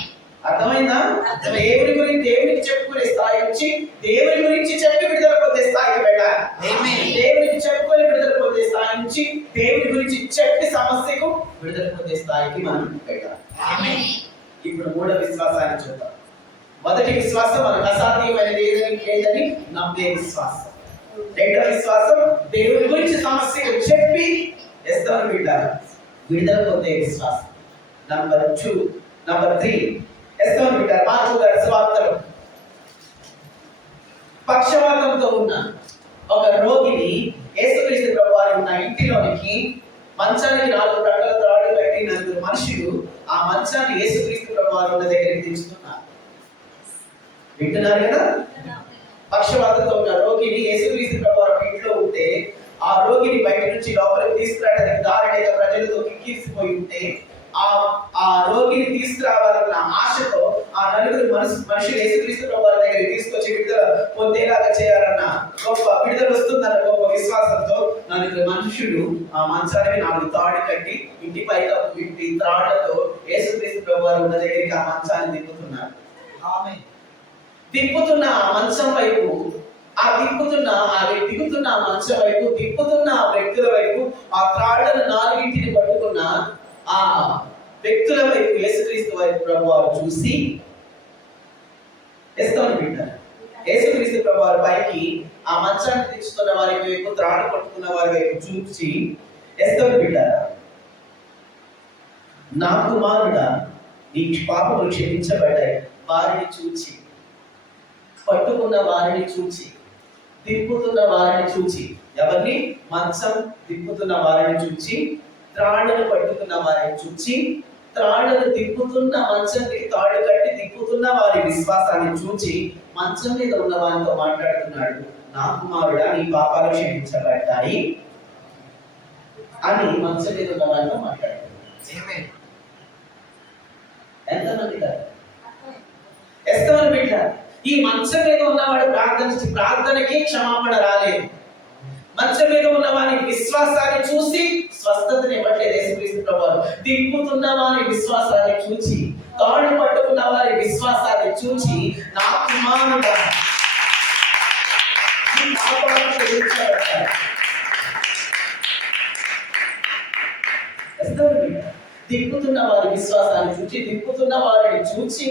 అర్థమైందా? దేవునికి చెప్పుకునే స్థాయి నుంచి దేవుని గురించి చెప్పి విడుదల పొందే స్థాయికి వెళ్ళాలి. ఆమేన్. దేవునికి చెప్పుకొని విడుదల పొందే స్థాయి నుంచి దేవుని గురించి చెప్పి సమస్యకు విడుదల పొందే స్థాయికి మనం వెళ్ళాలి. ఆమేన్. ఇప్పుడు మూడో విశ్వాసాన్ని చూద్దాం. మొదటి విశ్వాసం మనకు అసాధ్యమైనది లేదని నమ్మే విశ్వాసం. రెండవ విశ్వాసం దేవుని గురించి సమస్యకు చెప్పి ఎస్తేరు విడుదల పొందే విశ్వాసం. నంబర్ 3 ఎస్తేరు మార్కు గారి సువార్తలో పక్షవాతంతో ఉన్న ఒక రోగిని యేసుక్రీస్తు ప్రభువారు ఉన్న ఇంటిలోనికి మంచానికి 4 ప్రక్కల తాడు కట్టి 4 మనుషులు ఆ మంచాన్ని యేసుక్రీస్తు ప్రభువారు ఉన్న దగ్గరికి తీసుకున్నారు. వింటున్నారు కదా? పక్షవాతంతో ఉన్న రోగిని యేసుక్రీస్తు ప్రభువారు ఇంట్లో ఉంటే ఆ రోగిని బయట నుంచి లోపలికి తీసుకురావడానికి దారి లేక ప్రజలతో కిక్కిరిసిపోయి ఉంటే ఆ రోగిని తీసుకురావాలన్న ఆశతో ఆ 4 మనుషులు యేసుక్రీస్తు ప్రభువారి దగ్గరికి తీసుకొచ్చి విడుదల పొందేలాగా చేయాలన్న గొప్ప విడుదల వస్తుందన్న గొప్ప విశ్వాసంతో 4 మనుషులు ఆ మంచానికి 4 తాడు కట్టి ఇంటి పైకి తాళ్లతో యేసుక్రీస్తు ప్రభువారు ఉన్న దగ్గరికి ఆ మంచాన్ని దింపుతున్నారు. ఆమేన్. దిప్పుతున్న ఆ మంచం వైపు దిప్పుతున్న ఆ మంచం వైపు దిప్పుతున్న ఆ వ్యక్తుల వైపు ఆ త్రాళ్లను 4 పట్టుకున్న ఆ వ్యక్తుల వైపు యేసుక్రీస్తు వైపు ప్రభువారు చూసి యేసుక్రీస్తు ప్రభువారు పైకి ఆ మంచాన్ని తెచ్చుతున్న వారి వైపు త్రాడు పట్టుకున్న వారి వైపు చూసి నా కుమారుడా నీ పాపములు క్షమించబడ్డాయి. వారిని చూచి పట్టుకున్న వారిని చూచి దిప్పుతున్న వారిని చూచి ఎవరిని మంచం దిప్పుతున్న వారిని చూచి త్రాళ్లను పట్టుకున్న వారిని చూచి త్రాళ్లను దిప్పుతున్న మంచంకి తాడు కట్టి దిప్పుతున్న వారి విశ్వాసాన్ని చూచి మంచం మీద ఉన్న వారితో మాట్లాడుతున్నాడు. నా కుమారుడా నీ పాపాలు క్షమించబడ్డాయి అని మంచం మీద ఉన్న వారితో మాట్లాడుతున్నాడు. ఎంతమంది కదా ఎస్తవని బిడ్డ ఈ మంచం మీద ఉన్నవాడు ప్రార్థనకి క్షమాపణ రాలేదు. మంచం మీద ఉన్న వారి విశ్వాసాన్ని చూసి స్వస్థతని ఇవ్వట్లేదు యేసుక్రీస్తు ప్రభువారు. దిప్పుతున్న వారి విశ్వాసాన్ని చూచి తాడు పట్టుకున్న వారి విశ్వాసాన్ని చూచి నా కుమారుడా నీ పాపాలు క్షమించబడ్డాయి. దిప్పుతున్న వారి విశ్వాసాన్ని చూచి దిప్పుతున్న వారిని చూచి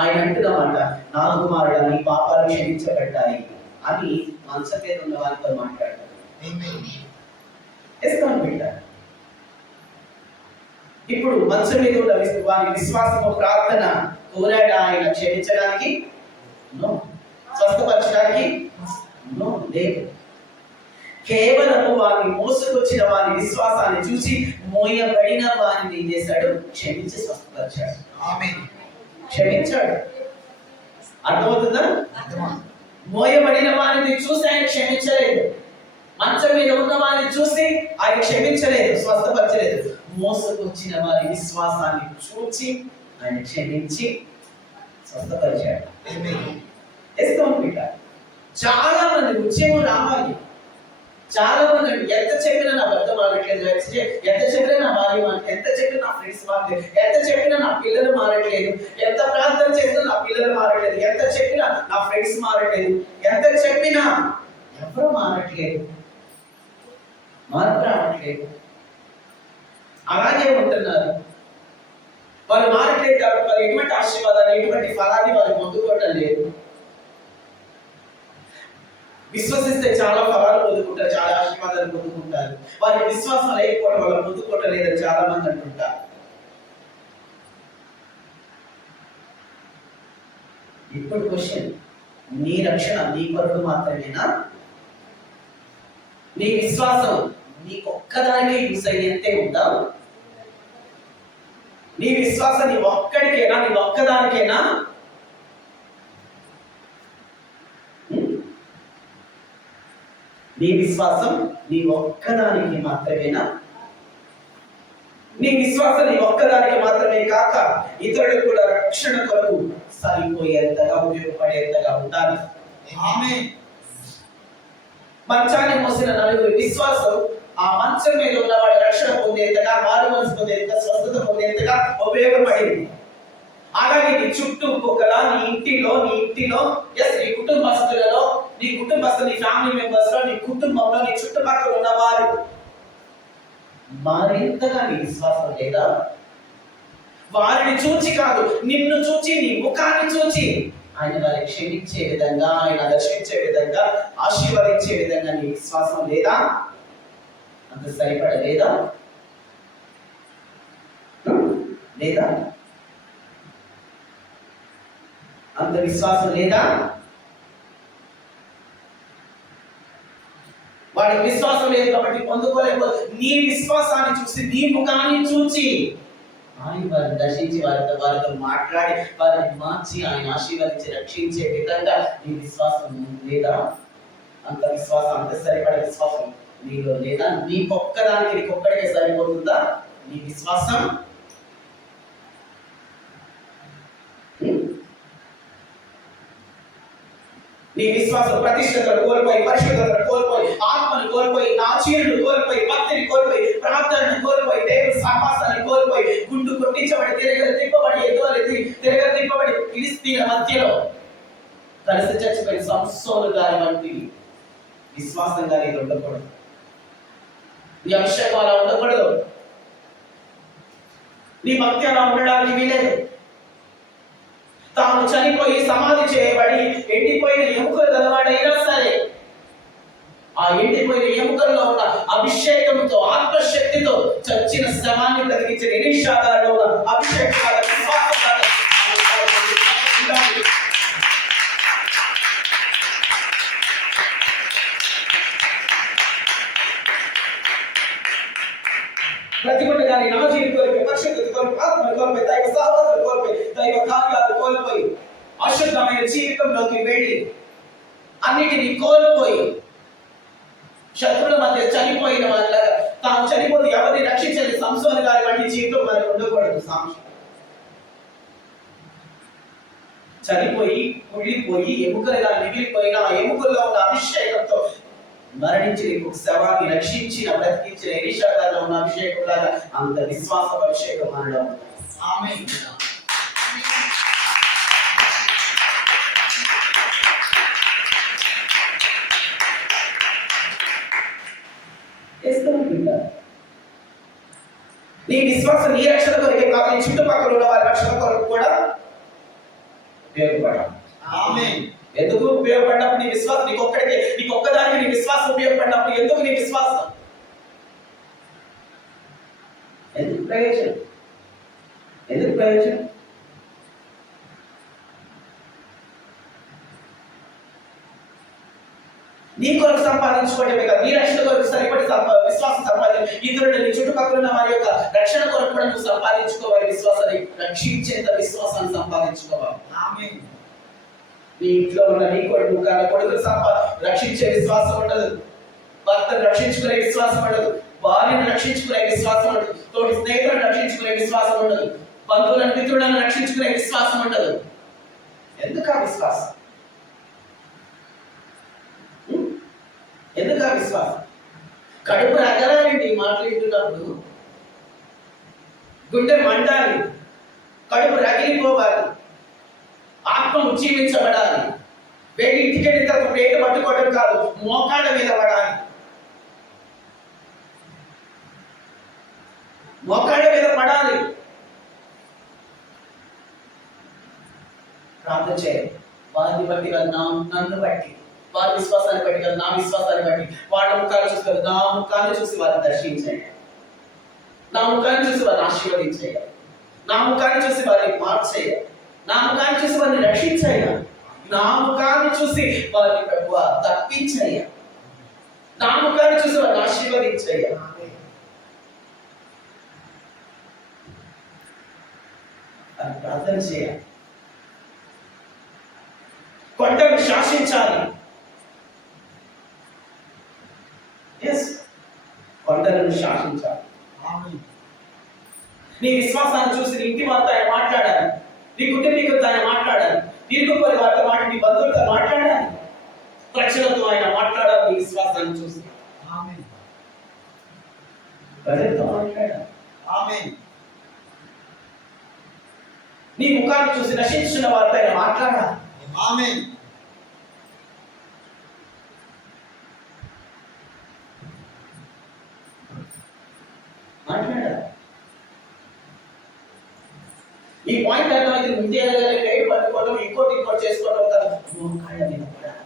ఆయన అంటున్నమాట నా కుమారుడా నీ పాపాలు క్షమించబడ్డాయి అని మంచం మీద ఉన్న వారితో మాట్లాడారు. ఇప్పుడు మంచం మీద ఉన్న వారి విశ్వాసము ప్రార్థన కోరాడు ఆయన క్షమించడానికి? స్వస్థపరచడానికి? లేదు. కేవలము వారిని మోసుకొచ్చిన వారి విశ్వాసాన్ని చూసి మోయబడిన వారిని ఏం చేశాడు? క్షమించి స్వస్థపరిచాడు. ఆమేన్. క్షమించాడు. అర్థమవుతుందా? మోయబడిన వారిని చూసి ఆయన క్షమించలేదు. మంచం మీద ఉన్న వారిని చూసి ఆయన క్షమించలేదు, స్వస్థపరచలేదు. మోసకొచ్చిన వారి విశ్వాసాన్ని చూచి ఆయన క్షమించి స్వస్థపరిచాడు. చాలా మంది ఉద్యమం రావాలి. చాలా మంది ఎంత చెప్పినా నా భర్త మారట్లేదు, ఎంత చెప్పినా నా భార్య మారట్లేదు, ఎంత చెప్పినా నా ఫ్రెండ్స్ మారట్లేదు, ఎంత చెప్పినా నా పిల్లలు మారట్లేదు, ఎంత ప్రార్థన చేసినా నా పిల్లలు మారట్లేదు, ఎంత చెప్పినా నా ఫ్రెండ్స్ మారట్లేదు, ఎంత చెప్పినా ఎవరు మారట్లేదు, మార్పు రావట్లేదు. అలాగే ఉంటున్నారు. వాళ్ళు మారట్లేదు కాబట్టి వాళ్ళు ఎటువంటి ఆశీర్వాదాలు ఎటువంటి ఫలాన్ని వాళ్ళు పొందుకోవటం లేదు. విశ్వసిస్తే చాలా ఫలాలు పొందుకుంటారు, చాలా ఆశీర్వాదాలు పొందుకుంటారు. వారి విశ్వాసం లేకపోవడం వల్ల పొందుకోవటం లేదని చాలా మంది అంటుంటారు. ఇప్పుడు క్వశ్చన్, నీ రక్షణ నీ కొరకు మాత్రమేనా? నీ విశ్వాసం నీకొక్కదానికే యూస్ అయ్యేంతే ఉందా? నీ విశ్వాసం నీ ఒక్కడికేనా? నీ ఒక్కదానికేనా? నీ విశ్వాసం నీ ఒక్కదానికి మాత్రమేనా? నీ విశ్వాసం నీ ఒక్కదానికి మాత్రమే కాక ఇతరులకు కూడా రక్షణ కొరకు సరిపోయేంతగా ఉపయోగపడేంతగా ఉండాలి. ఆమేన్. మంచాన్ని మోసిన నలుగురు విశ్వాసం ఆ మంచం మీద ఉన్నవాడు రక్షణ పొందేంతగా, మారు మనసు పొందేంతగా, స్వస్థత పొందేంతగా ఉపయోగపడింది. అలాగే నీ చుట్టుపక్కల, నీ ఇంటిలో నీ కుటుంబస్తులలో, నీ ఫ్యామిలీ మెంబర్స్ లో, నీ కుటుంబంలో, నీ చుట్టుపక్కల ఉన్నవారు మరింతగా నీ విశ్వాసం లేదా? వారిని చూచి కాదు, నిన్ను చూచి, నీ ముఖాన్ని చూచి ఆయన వారిని క్షమించే విధంగా, ఆయన దర్శించే విధంగా, ఆశీర్వదించే విధంగా నీ విశ్వాసం లేదా? అంత సరిపడలేదా? లేదా? అంత విశ్వాసం లేదా? వాడికి విశ్వాసం లేదు కాబట్టి పొందుకోలేకపోతే, నీ విశ్వాసాన్ని చూసి, నీ ముఖాన్ని చూచి ఆయన వారిని దర్శించి, వారితో మాట్లాడి, వారిని మార్చి, ఆయన ఆశీర్వదించి రక్షించే విధంగా నీ విశ్వాసం లేదా? అంత విశ్వాసం, అంత సరిపడే విశ్వాసం నీలో లేదా? నీకొక్కడికే సరిపోతుందా నీ విశ్వాసం? నీ విశ్వాసం ప్రతిష్టతను కోల్పోయి, పరిశుద్ధతను కోల్పోయి, ఆత్మను కోల్పోయి, నాచీరును కోల్పోయి, భక్తిని కోల్పోయి, ప్రార్థనను కోల్పోయి, దేవుని సహవాసాన్ని కోల్పోయి, గుండు కొట్టించబడి, తిప్పబడి, తిప్పబడి ఫిలిస్తీన్ల మధ్యలో కలిసి చచ్చిపోయిన సంసోను గారి వంటి విశ్వాసంగా నీకు ఉండకూడదు. నీ అభిషేకం అలా ఉండకూడదు. నీ భక్తి అలా ఉండడానికి వీలేదు. తాను చనిపోయి సమాధి చేయబడి ఎండిపోయిన ఎముకలు గలవాడైనా సరే, ఆ ఎండిపోయిన ఎముకల్లో ఉన్న అభిషేకంతో, ఆత్మశక్తితో చచ్చిన శవాన్ని బ్రతికించిన ఎలీషా గారిలో ఉన్న అభిషేకం ప్రతిగుండగానే నాజీని కోల్పోయి, పరిశుద్ధత కోల్పోయి, ఆత్మను కోల్పోయి, దైవ సహవాసాలు కోల్పోయి, దైవ కార్యాలు కోల్పోయి, అశుద్ధమైన జీవితంలోకి వెళ్ళి అన్నిటినీ కోల్పోయి శత్రువుల మధ్య చనిపోయిన వాళ్ళగా తాను చనిపోతే ఎవరిని రక్షించని సంసోను గారి వంటి జీవితం మనకు ఉండకూడదు. సాంశం చనిపోయి, కుళ్ళిపోయి, ఎముకలుగా మిగిలిపోయిన ఆ ఎముకల్లో ఉన్న అభిషేకంతో మరణించిన ఒక శవాన్ని రక్షించిన, బ్రతికించిన ఎలీషా గారిలో ఉన్న అభిషేకం లాగా అంత విశ్వాస అభిషేకం మనలో ఉంది. ఆమేన్. నీ విశ్వాసం నీ రక్షణ కొరకే కాదు, నీ చుట్టుపక్కల ఉన్న వారి రక్షణ కొరకు కూడా ఉపయోగపడాలి. ఆమేన్. ఎందుకు ఉపయోగపడినప్పుడు నీ విశ్వాసం నీకొక్కదానికి నీ విశ్వాసం ఉపయోగపడినప్పుడు ఎందుకు నీ విశ్వాసం? ఎందుకు ప్రయోజనం? నీ కొరకు సంపాదించుకోవటమే కాదు, నీ రక్షణ కొరకు సరిపడి విశ్వాసం సంపాదించు. ఇతరులు నీ చుట్టుపక్కల ఉన్న వారి యొక్క రక్షణ కొరకు కూడా నువ్వు సంపాదించుకోవాలి. విశ్వాసాన్ని రక్షించేంత విశ్వాసాన్ని సంపాదించుకోవాలి. ఆమేన్. నీ ఇంట్లో ఉన్న నీ కొడుకు రక్షించే విశ్వాసం ఉండదు, భర్తను రక్షించుకునే విశ్వాసం ఉండదు, భార్యను రక్షించుకునే విశ్వాసం ఉండదు, తోటి స్నేహితులను రక్షించుకునే విశ్వాసం ఉండదు, బంధువులను, మిత్రులను రక్షించుకునే విశ్వాసం ఉండదు. ఎందుకు ఆ విశ్వాసం? కడుపు రగలాలండి మాట్లాడుతున్నప్పుడు, గుండె మండాలి, కడుపు రగిలిపోవాలి, ఆత్మ ఉజ్జీవించబడాలి. వేడి ఇంటికి వెళ్ళిన తర్వాత పేట పట్టుకోవడం కాదు, మోకాళ్ళ మీద పడాలి. ప్రార్థన చేయాలి. వారిని బట్టి కాదు, నన్ను బట్టి, వారి విశ్వాసాన్ని బట్టి కాదు, నా విశ్వాసాన్ని బట్టి, వాళ్ళ ముఖాన్ని చూసి కాదు, నా ముఖాన్ని చూసి వారిని దర్శించాలి, నా ముఖాన్ని చూసి వారిని ఆశీర్వదించాలి, నా ముఖాన్ని చూసి వారిని మార్చేయాలి, నా ముఖాన్ని చూసి వారిని రక్షించాలి, నా ముఖాన్ని చూసి వారిని తప్పించాలి, నా ముఖాన్ని చూసి వారిని ఆశీర్వదించాలి. ప్రార్థన చేయాలి. కొండను శాసించాలి. కొండలను శాసించాలి. నీ విశ్వాసాన్ని చూసి నీ ఇంటి వారితో ఆయన మాట్లాడాలి, నీ కుటుంబీకులతో ఆయన మాట్లాడాలి, నీ కుటుంబ వారితో నీ బంధువులతో మాట్లాడాలి. ప్రజలతో ఆయన మాట్లాడాలి నీ విశ్వాసాన్ని చూసి. ప్రజలతో మాట్లాడాలి. నీ ముఖాన్ని చూసి నశించిన వారితో ఆయన మాట్లాడాలి. మాట్లాడాలి. ఈ పాయింట్ అర్థమైతే ముందే లైట్ పట్టుకోవడం, ఇంకోటి చేసుకోవడం కాదు. కాళ్ళ మీద పడాలి.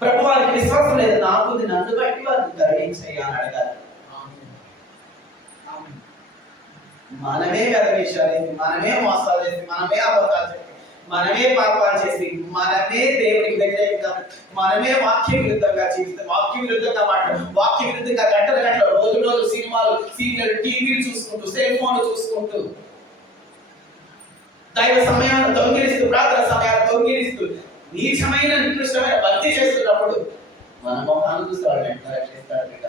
ప్రభు వారికి విశ్వాసం లేదు, నాకుంది, నన్ను బట్టి వారికి కరుణించయ్యా అని అడగాలి. మనమే గర్వేశాలు చేసి, మనమే మోసాలు చేసి, మనమే అబద్ధాలు చేసి, మనమే పాపాలు చేసి, మనమే దేవుడికి వ్యతిరేకంగా, మనమే వాక్య విరుద్ధంగా జీవిస్తాం, వాక్య విరుద్ధంగా మాట్లాడు, వాక్య విరుద్ధంగా గంటల రోజు సినిమాలు, సీరియల్, టీవీలు చూసుకుంటూ, సెల్ ఫోన్లు చూసుకుంటూ, దైవ సమయాన్ని దొంగిలిస్తూ, ప్రార్థన సమయాన్ని దొంగిలిస్తూ, నీచమైన నికృష్టమైన భక్తి చేస్తున్నప్పుడు మన మొహాన్ని చూస్తే వాళ్ళు వెంటనే రక్షిస్తాడు బిడ్డ.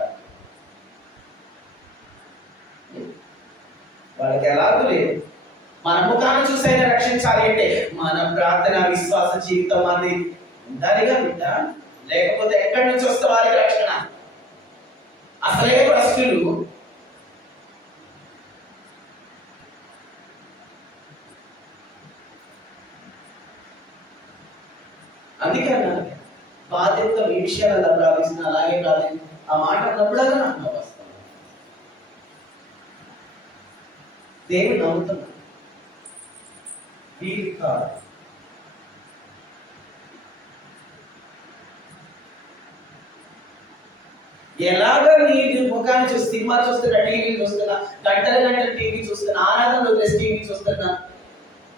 వాళ్ళకి ఎలాగూ లేదు. మన ముఖాన్ని చూసైనా రక్షించాలి అంటే మన ప్రార్థన విశ్వాస జీవితం అనేది ఉండాలిగా బిడ్డ. లేకపోతే ఎక్కడి నుంచి వస్తే వారికి రక్షణ? అసలే ప్రశ్నలు. అందుకే అన్నారు బాధ్యత ఈ విషయాలలో ప్రార్థిస్తున్నా, అలాగే ప్రార్థన ఆ మాట అన్నప్పుడల్లా నాకు వస్తాను. దేవుడు నమ్ముతున్నాడు. వీరి కాదు. ఎలాగ నీ ముఖాన్ని చూసి సినిమా చూస్తున్నా, టీవీ చూస్తున్నా, గంటల టీవీ చూస్తున్నా, ఆరాధన వదిలేసి టీవీ చూస్తున్నా,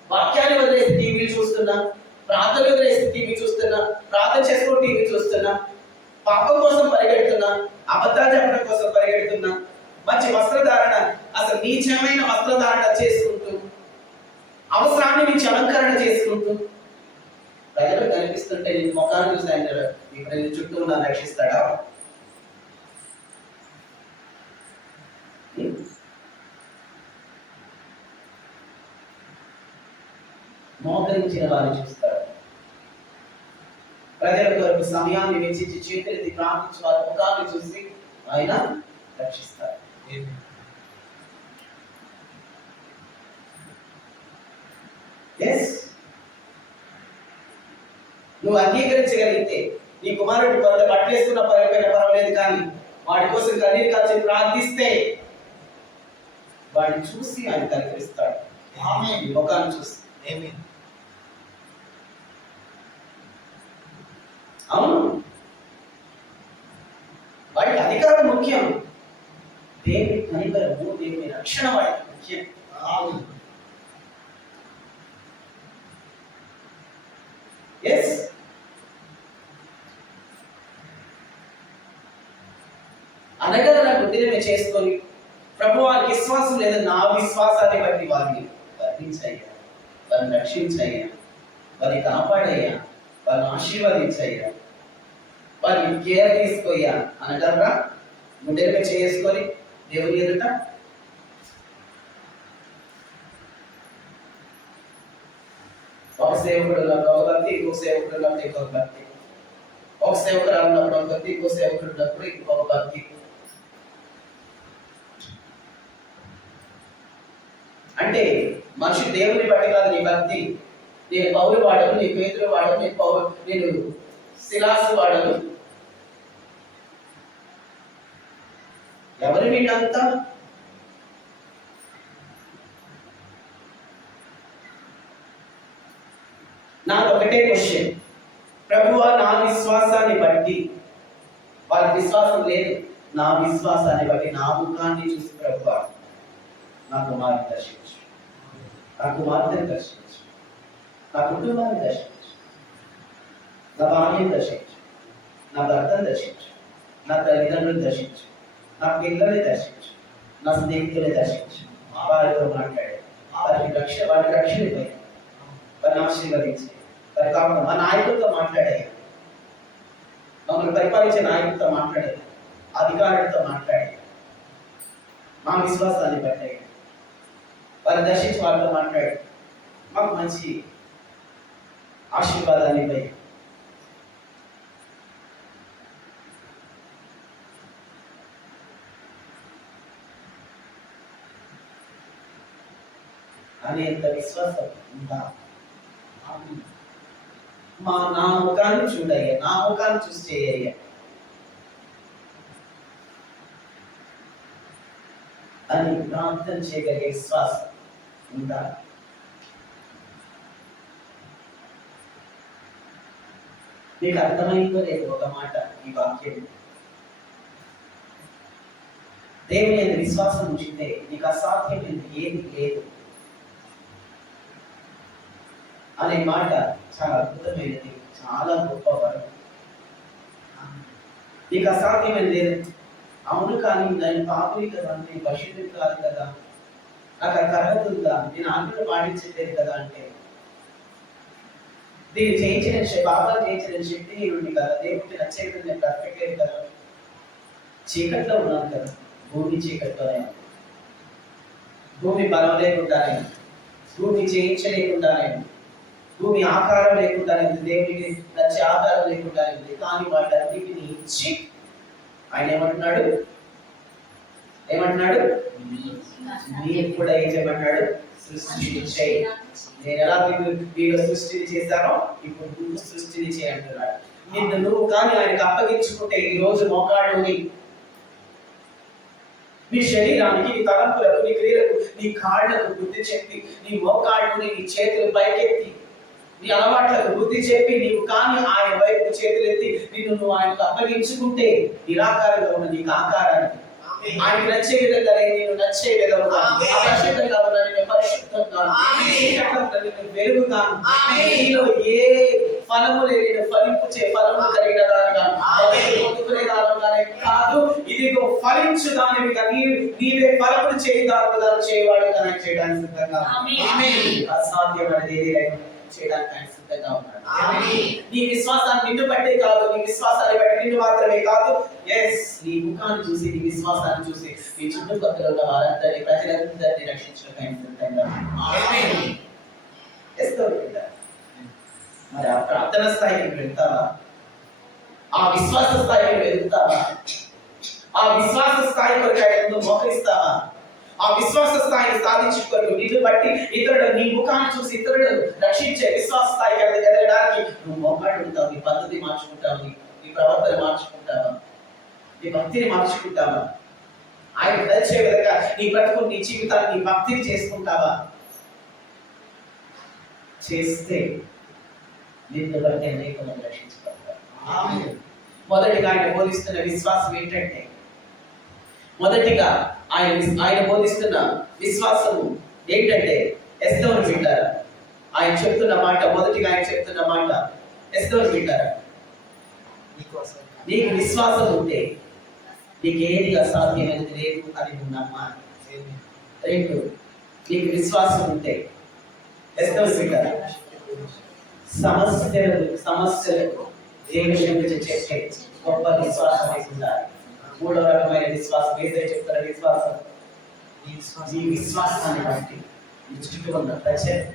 వాక్యాన్ని వదిలేసి టీవీ చూస్తున్నా, ప్రార్థన వదిలేసి టీవీ చూస్తున్నా, ప్రార్థన చేసుకుని టీవీ చూస్తున్నా, పాపం కోసం పరిగెడుతున్నా, అబద్ధాలు చెప్పడం కోసం పరిగెడుతున్నా, మంచి వస్త్రధారణ, అసలు నీచమైన వస్త్రధారణ చేసుకుంటూ, అవసరాన్ని మించి అలంకరణ చేసుకుంటూ ప్రజలు కనిపిస్తుంటే నీ ముఖాన్ని చూసి ఆయన ఇప్పుడు నీ చుట్టూ ఉన్న రక్షిస్తాడా? మోకరించిన వారిని చూస్తాడు. ప్రజల కొరకు సమయాన్ని వెచ్చించి చేతులెత్తి ప్రార్థించి వారి ముఖాన్ని చూసి ఆయన రక్షిస్తాడు. నువ్వు అంగీకరించగలిగితే నీ కుమారుడు కొంత బట్టలేసుకున్న పర్వాలేదు, కానీ వాడి కోసం కన్నీరు కాల్చి ప్రార్థిస్తే వాడిని చూసి ఆయన కనికరిస్తాడు. ముఖాన్ని చూసి. అవును, వాడికి అధికారం ముఖ్యం, దేవుని కనికరము, దేవుని రక్షణ వాడికి ముఖ్యం. ఎస్, అనగల బుద్ధిని చేసుకొని ప్రభు వారికి విశ్వాసం లేదా నా విశ్వాసాన్ని బట్టి వారిని వర్ణించయ్యా, వారిని రక్షించయ్యా, వారిని కాపాడయ్యా, వారిని ఆశీర్వదించయ్యా, వారిని కేర్ తీసుకోయ్యా అనగలరా? గుండెలపై చేసుకొని దేవుని ఎదుట ఒక సేవకుడు ఒక భక్తి, ఇంకొక సేవకుడు ఇంకొక భక్తి, ఒక సేవకుడు ఉన్నప్పుడు ఒక భక్తి, ఇంకో సేవకుడు ఉన్నప్పుడు ఇంకొక భక్తి. అంటే మనిషి దేవుని బట్టి కాదు నీ భక్తి. నేను పౌరు వాడను, నీ పేతురు వాడను, నేను శిలాసు వాడను. ఎవరు వీళ్ళంతా? నాకు ఒకటే క్వశ్చన్, ప్రభువా నా విశ్వాసాన్ని బట్టి, వాళ్ళ విశ్వాసం లేదు, నా విశ్వాసాన్ని బట్టి నా ముఖాన్ని చూసి ప్రభువా నా కుమారుని దర్శించు, నా కుమార్తెను దర్శించు, నా కుటుంబాన్ని దర్శించు, నా భార్యను దర్శించు, నా భర్తను దర్శించు, నా తల్లిదండ్రులను దర్శించు, నా పిల్లల్ని దర్శించు, నా స్నేహితుల్ని దర్శించు, వారితో మాట్లాడే వారికి రక్షణ ఇవ్వాలి, వారిని ఆశీర్వదించి, వారి కాకుండా మా నాయకులతో మాట్లాడే, మమ్మల్ని పరిపాలించే నాయకులతో మాట్లాడే, అధికారులతో మాట్లాడే, మా విశ్వాసాన్ని బట్టి వారు దర్శించి వారితో మాట్లాడు, మాకు మంచి ఆశీర్వాదాన్ని ఇవ్వండి. అనేంత విశ్వాసం ఉందా? నా ముఖాన్ని చూడయ్యా, నా ముఖాన్ని చూసి చేయ్యా అని ప్రార్థన చేయగలిగే విశ్వాసం ఉందా? మీకు అర్థమైందో లేదు ఒక మాట ఈ వాక్యం. దేవుని మీద విశ్వాసం ఉంచితే నీకు అసాధ్యమైనది ఏది లేదు అనే మాట చాలా అద్భుతమైనది, చాలా గొప్ప వరం. నీకు అసాధ్యమైనది లేదు. అవును, కానీ నేను పాపుని కదా, నేను పరిశుద్ధుడు కాదు కదా, నాకు ఆ అర్హత ఉందా, నేను ఆజ్ఞలు పాటించలేదు కదా అంటే దీన్ని చేయించిన పాపాలు చేయించిన శక్తి ఉంది కదా, దేవుడికి నచ్చే కదా, నేను పర్ఫెక్ట్ లేదు కదా, చీకట్లో ఉన్నాను కదా, భూమి చీకట్లోనే, భూమి బలం లేకుండానే, భూమి చేయించలేకుండానే, భూమి ఆకారం లేకుండానే, దేవుడికి నచ్చే ఆకారం లేకుండానే ఉంది. కానీ వాటన్నిటిని ఇచ్చి ఆయన ఏమంటున్నాడు, మీరు కూడా ఏం చేయమన్నాడు, సృష్టించేయి. నేను ఎలా వీళ్ళు సృష్టిని చేశానో ఇప్పుడు నువ్వు సృష్టిని చేయంటున్నాడు. నువ్వు కానీ ఆయనకు అప్పగించుకుంటే ఈ రోజు మోకాళ్ళుని, నీ శరీరానికి, నీ తలంపులకు, నీ క్రియలకు, నీ కాళ్ళకు బుద్ధి చెప్పి, నీ మోకాళ్ళుని, నీ చేతులు పైకెత్తి, నీ అలవాట్లకు బుద్ధి చెప్పి నీవు కానీ ఆయన వైపు చేతులెత్తి నిన్ను నువ్వు ఆయనకు అప్పగించుకుంటే నిరాకారంగా ఉన్న నీకు ఆకారానికి, ఆయనకి నచ్చే విధంగా నేను నచ్చే విధంగా, పరిశుద్ధంగా ఉన్న నేను పరిశుద్ధంగా, వెలుగుగాను, నీలో ఏ ఫలము లేని ఫలింపుచే ఫలము కలిగిన దానిగా పొందుకునే దానిగానే కాదు, ఇదిగో ఫలించు దానివిగా నీవే ఫలములు చేయదానిగా చేయవాడు కానీ చేయడానికి సిద్ధంగా. అసాధ్యమైనది ఏదైనా చేయడానికి ఆయన సిద్ధంగా ఉన్నాడు. నీ విశ్వాసాన్ని నిన్ను బట్టే కాదు, నీ విశ్వాసాన్ని బట్టి నిన్ను మాత్రమే కాదు, నీ ముఖాన్ని చూసి, నీ విశ్వాసాన్ని చూసి నీ చుట్టుపక్కల ఉన్న వారందరినీ, ప్రజలందరినీ రక్షించడానికి ఆయన సిద్ధంగా. మరి ఆ ప్రార్థన స్థాయికి వెళ్తావా? ఆ విశ్వాస స్థాయికి వెళ్తావా? ఆ విశ్వాస స్థాయి కొరకు ఆయన ముందు మోకరిస్తావా? ఆ విశ్వాస స్థాయిని సాధించుకోరు నిన్ను బట్టి ఇతరులు, నీ ముఖాన్ని చూసి ఇతరులు రక్షించే విశ్వాస స్థాయికి ఎదగడానికి నువ్వు మోకాడుతావు, నీ పద్ధతి మార్చుకుంటావు, నీ ప్రవర్తన మార్చుకుంటావా, నీ భక్తిని మార్చుకుంటావా, ఆయన నచ్చే విధంగా నీ బ్రతుకు, నీ జీవితాన్ని, నీ భక్తిని చేసుకుంటావా? చేస్తే నిన్ను బట్టి అనేక మంది రక్షించబడతారు. మొదటిగా ఆయన బోధిస్తున్న విశ్వాసం ఏంటంటే, మొదటిగా ఆయన బోధిస్తున్న విశ్వాసము ఏంటంటే, ఎస్తోను వింటారా? ఆయన చెప్తున్న మాట, మొదటిగా ఆయన చెప్తున్న మాట, ఎస్తోను వింటారా? నీకు విశ్వాసం ఉంటే నీకేది అసాధ్యమైనది లేదు అని నువ్వు నమ్మాలి. రెండు, నీకు విశ్వాసం ఉంటే ఎస్తోను వింటారా? సమస్యలకు దేవుని చేసే గొప్ప విశ్వాసం ఉండాలి. మూడో రకమైన విశ్వాసం, ఏదైతే చెప్తారో విశ్వాసం, నీ విశ్వాసాన్ని బట్టి నీ చుట్టూ ఉన్న ప్రజలు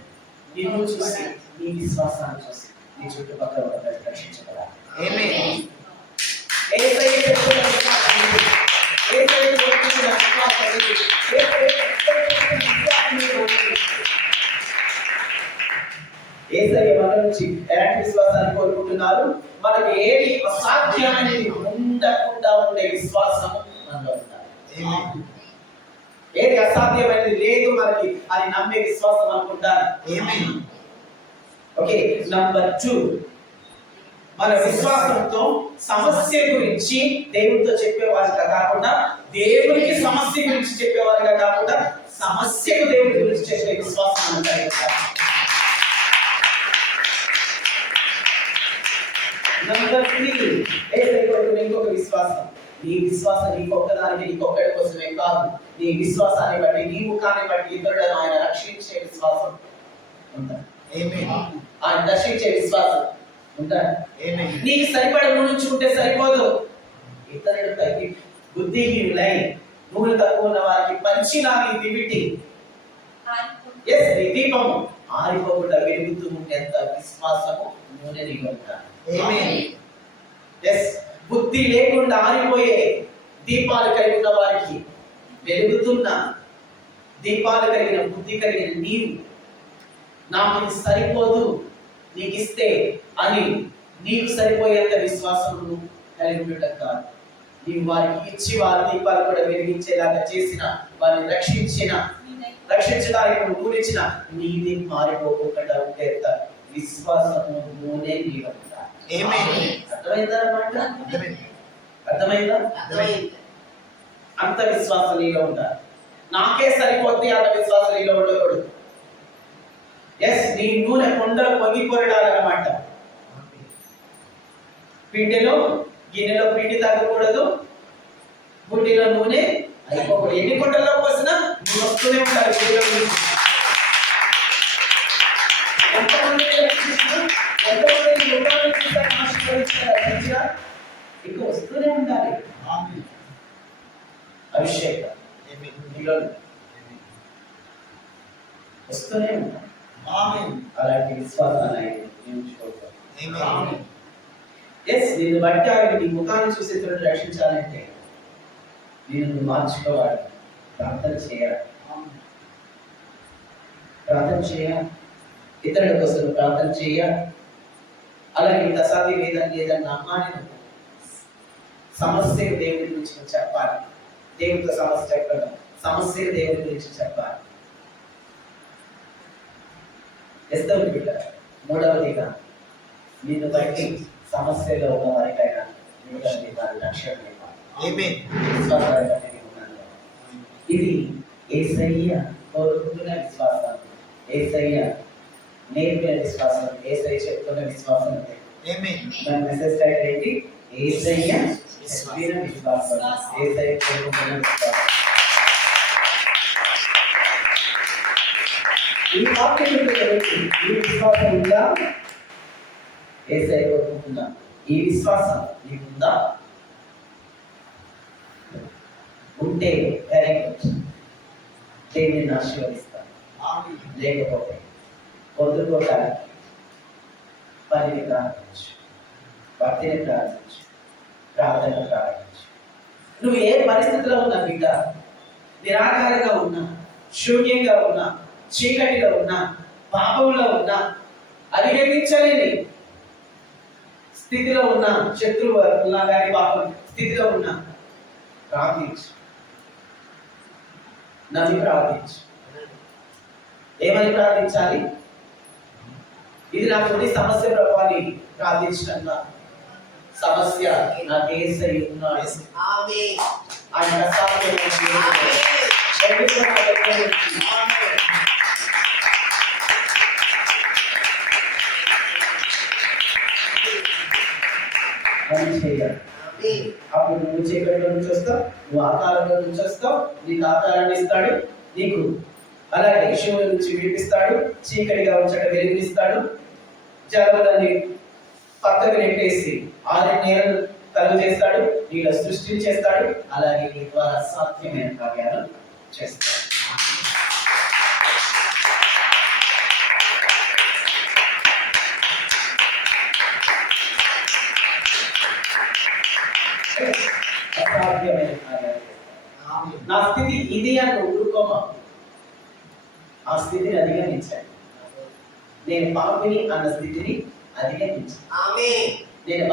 నిన్ను చూసి, నీ విశ్వాసాన్ని చూసి నీ చుట్టుపక్కల రక్షించబడాలి. ఏసయ్య మన నుంచి ఎలాంటి విశ్వాసాన్ని కోరుకుంటున్నారు? మనకి ఏది అసాధ్యమైనది ఉండకుండా ఉండే విశ్వాసం మనలో ఉండాలి. ఏది అసాధ్యమైనది లేదు మనకి అని నమ్మే విశ్వాసం మనకు ఉండాలి. ఓకే, నంబర్ 2, మన విశ్వాసంతో సమస్య గురించి దేవుడితో చెప్పేవారిగా కాకుండా, దేవుడికి సమస్య గురించి చెప్పేవారిగా కాకుండా, సమస్యకు దేవుడి గురించి చెప్పే విశ్వాసం మనం కలిగి ఉండాలి. నంబర్ 3, ఇంకొక విశ్వాసం. నీ విశ్వాసం నీకొక్కదానికి, నీకొక్కడి కోసమే కాదు, నీ విశ్వాసాన్ని బట్టి, నీ ముఖాన్ని బట్టి ఇతరులను ఆయన రక్షించే విశ్వాసం ఉంటాడు. ఆయన దర్శించే విశ్వాసం ఉంటాడు. నీకు సరిపడ నుంచి ఉంటే సరిపోదు. ఇతరులపై బుద్ధిహీనులై నూనె తక్కువ ఉన్న వారికి పంచి నా నీ దివిటి ఎస్ నీ దీపము ఆరిపోకుండా వెలుగుతూ ఉంటే ఎంత విశ్వాసము నూనె నీలో ఉంటారు. ఎస్ బుద్ధి లేకుండా ఆరిపోయే దీపాలు కలిగి ఉన్న వారికి వెలుగుతున్న దీపాలు కలిగిన బుద్ధి కలిగిన నీవు నాకు ఇది సరిపోదు నీకు ఇస్తే అని నీకు సరిపోయేంత విశ్వాసము కలిగి ఉండటం కాదు. నీవు వారికి ఇచ్చి వారి దీపాలు కూడా వెలిగించేలాగా చేసిన వారిని రక్షించడానికి నువ్వు నూనెచ్చిన నీది మారిపోకుండా ఉంటే విశ్వాసము నూనె నీలో అర్థమైందా? అంత విశ్వాసం నీలో ఉండాలి. నాకే సరిపోతే అంత విశ్వాసం నీలో ఉండకూడదు. ఎస్ నీ నూనె కొండలు పొంగిపోరడాలన్నమాట. పిండిలో గిన్నెలో పిండి తగ్గకూడదు, బుడ్డిలో నూనె అయిపోకూడదు. ఎన్ని కొండల్లో పోసినా నువ్వు వస్తూనే ఉండాలి. ఇంకా వస్తూనే ఉండాలి అభిషేకం వస్తూనే ఉండాలి. అలాంటి విశ్వాసాన్ని నేను బట్టి ఆయన నీ ముఖాన్ని చూసి ఇతరులను రక్షించాలంటే నేను మార్చుకోవాలి. ప్రార్థన చేయాలి, ఇతరుల కోసం ప్రార్థన చేయాలి. అలాగే ఇంత అసాధ్యం లేదని నమ్మాలి. సమస్యకు దేవుడి గురించి చెప్పాలి. దేవుడితో సమస్య చెప్పడం, సమస్యకు దేవుడి గురించి చెప్పాలి. ఎస్తవు బిడ్డ మూడవదిగా నిన్ను బట్టి సమస్యలో ఉన్న వారికైనా రక్షణ ఇది యేసయ్య కోరుకుంటున్న విశ్వాసం, యేసయ్య నేర్పిన విశ్వాసం, యేసయ్య చెప్తున్న విశ్వాసం. మన మెసేజ్ టైటిల్ ఏంటి? యేసయ్య చెప్పిన విశ్వాసం, యేసయ్య కోరుకుంటున్న విశ్వాసం. ఈ వాక్యం ఈ విశ్వాసం ఉందా? యేసయ్య కోరుకుంటున్నా ఈ విశ్వాసం నీకుందా? ఉంటే వెరీ గుడ్, దేవుని ఆశీర్వదిస్తాను. లేకపోతే పొందుకోవడానికి పనిని ప్రార్థించు, భక్తిని ప్రార్థించు, ప్రార్థన ప్రార్థించు. నువ్వు ఏ పరిస్థితిలో ఉన్నా బిడ్డ, నిరాకారంగా ఉన్నా, శూన్యంగా ఉన్నా, చీకటిలో ఉన్నా, పాపంలో ఉన్నా, అధిగమించలేని స్థితిలో ఉన్నా, శత్రువు కానీ పాపం స్థితిలో ఉన్నా, ప్రార్థించు, నన్ను ప్రార్థించు. ఏమని ప్రార్థించాలి? ఇది నాకు సమస్య ప్రభావాన్ని ప్రార్థించడంలా సమస్య నాకు యేసయ్య ఉన్నాడు. ఆయన అప్పుడు నువ్వు చీకటిలో నుంచి వస్తావు, నువ్వు ఆకారంలో నుంచి వస్తావు, నీకు ఆకారాన్ని ఇస్తాడు. నీకు అలాగే శివుల నుంచి విడిపిస్తాడు, చీకటిగా ఉంచట వెలిగిస్తాడు, జలములన్నీ పక్కకు నెట్టేసి 6 నేలను కలుగు చేస్తాడు, నీలో సృష్టించేస్తాడు. అలాగే నీ ద్వారా సాధ్యమైన కార్యాలు చేస్తాడు. అసాధ్యమైన కార్యాలు. నా స్థితి ఇది అని ఊరుకోమా, ఆ స్థితిని అధిగమించాను. నేను పాపిని అన్న స్థితిని అధిగమించాను. నేను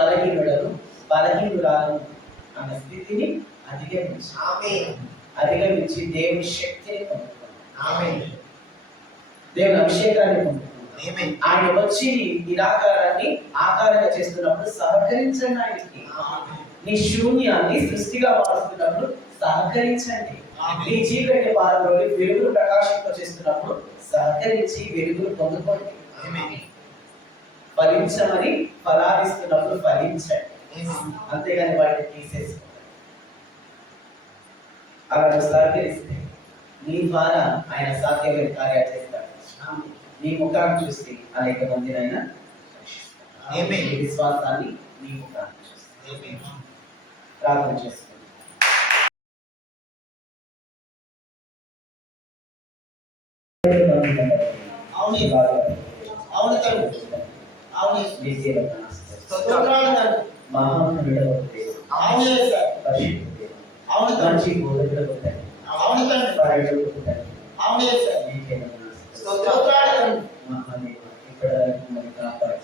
బలహీనురాలను అన్న స్థితిని అధిగమించి దేవుని శక్తిని పొందుకున్నాను, దేవుని అభిషేకాన్ని పొందుకున్నాను. ఆయన వచ్చి నిరాకారాన్ని ఆకారంగా చేస్తున్నప్పుడు సహకరించండి. ఆయనకి నీ శూన్యాన్ని సృష్టిగా మారుస్తున్నప్పుడు సహకరించండి. నీ చీకటి పారలోని వెలుగును ప్రకాశింప చేస్తున్నప్పుడు సహకరించి వెలుగును పొందుకోండి. ఫలించమని ఫలాదిస్తున్నప్పుడు ఫలించండి, అంతేగాని వాటిని తీసేసుకోండి. అలా సహకరిస్తే నీ ద్వారా ఆయన సాధ్యమైన కార్యాలు చేస్తాడు. నీ ముఖాన్ని చూసి అనేక మందిని ఆయన విశ్వాసాన్ని నీ ముఖాన్ని చూసి ప్రార్థన చేస్తాడు. కలిగిన అవును. అవును తండ్రి. అవును స్తోత్రాలు తండ్రి. మహానుడవు అవును యేసయ్య. పరిశుద్ధుడు అవును తండ్రి. మంచి బోధకుడు తండ్రి అవును తండ్రి. పరుడు తండ్రి అవును యేసయ్య. నీకే స్తోత్రాలు తండ్రి. మహాదేవ ఇక్కడ మమ్మల్ని కాపాడు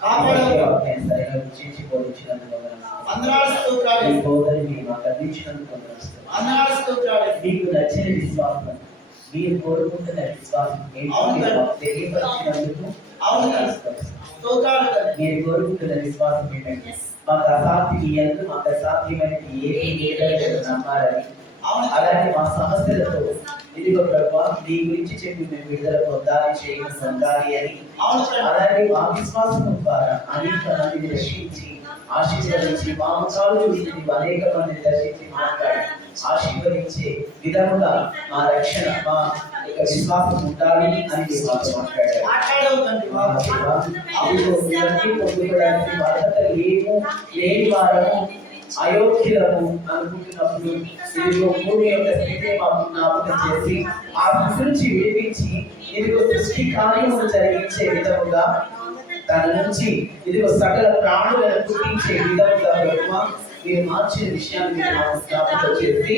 కాపాడు. వాక్యాన్ని సరిగా రుచించి బోధించినందుకు వందనాలు. వందనాలు స్తోత్రాలు. ఈ బోధని మీరు మాకు అందించినందుకు వందనాలు. వందనాలు స్తోత్రాలు. మీకు నచ్చిన విశ్వాసం మీరు కోరుకుంటున్న విశ్వాసం ఏంటో అవును మీరు తండ్రి. మాకు తెలియపరిచినందుకు అవును వందనాలు. స్తోత్రాలు తండ్రి. మీరు కోరుకుంటున్న విశ్వాసం ఏంటంటే మాకు అసాధ్యం ఎందు మాకు అసాధ్యమైనది ఏది లేదని నమ్మాలని అవును అలాగే మా సమస్యలతో ఇదిగో ప్రభావ నీ గురించి చెప్పి మేము విడుదల పొందాలి చేయడం పొందాలి అని అవును తండ్రి. అలాగే మా విశ్వాసం ద్వారా అనేక మందిని రక్షించి ఆశీర్వదించి మా ముఖాలు చూసి నీవు అనేక మందిని దర్శించి మాట్లాడి ఆశీర్వదించే విధముగా మా రక్షణ మా యొక్క విశ్వాసం ఉండాలి అని మీరు మాతో మాట్లాడారు. మాట్లాడవు తండ్రి. మా దేవా, అదిగో ఇవన్నీ పొందుకోవడానికి అర్హత లేని వారము అయోగ్యులము అనుకుంటున్నప్పుడు ఇదిగో భూమి యొక్క స్థితిని మాకు జ్ఞాపకం చేసి ఆ స్థితి నుంచి విడిపించి ఇదిగో సృష్టి కార్యములు జరిగించే విధముగా తన నుంచి ఇదిగో సకల ప్రాణులను పుట్టించే విధముగా ప్రభువా మీరు మార్చిన విషయాన్ని మీరు మాకు జ్ఞాపకం చేసి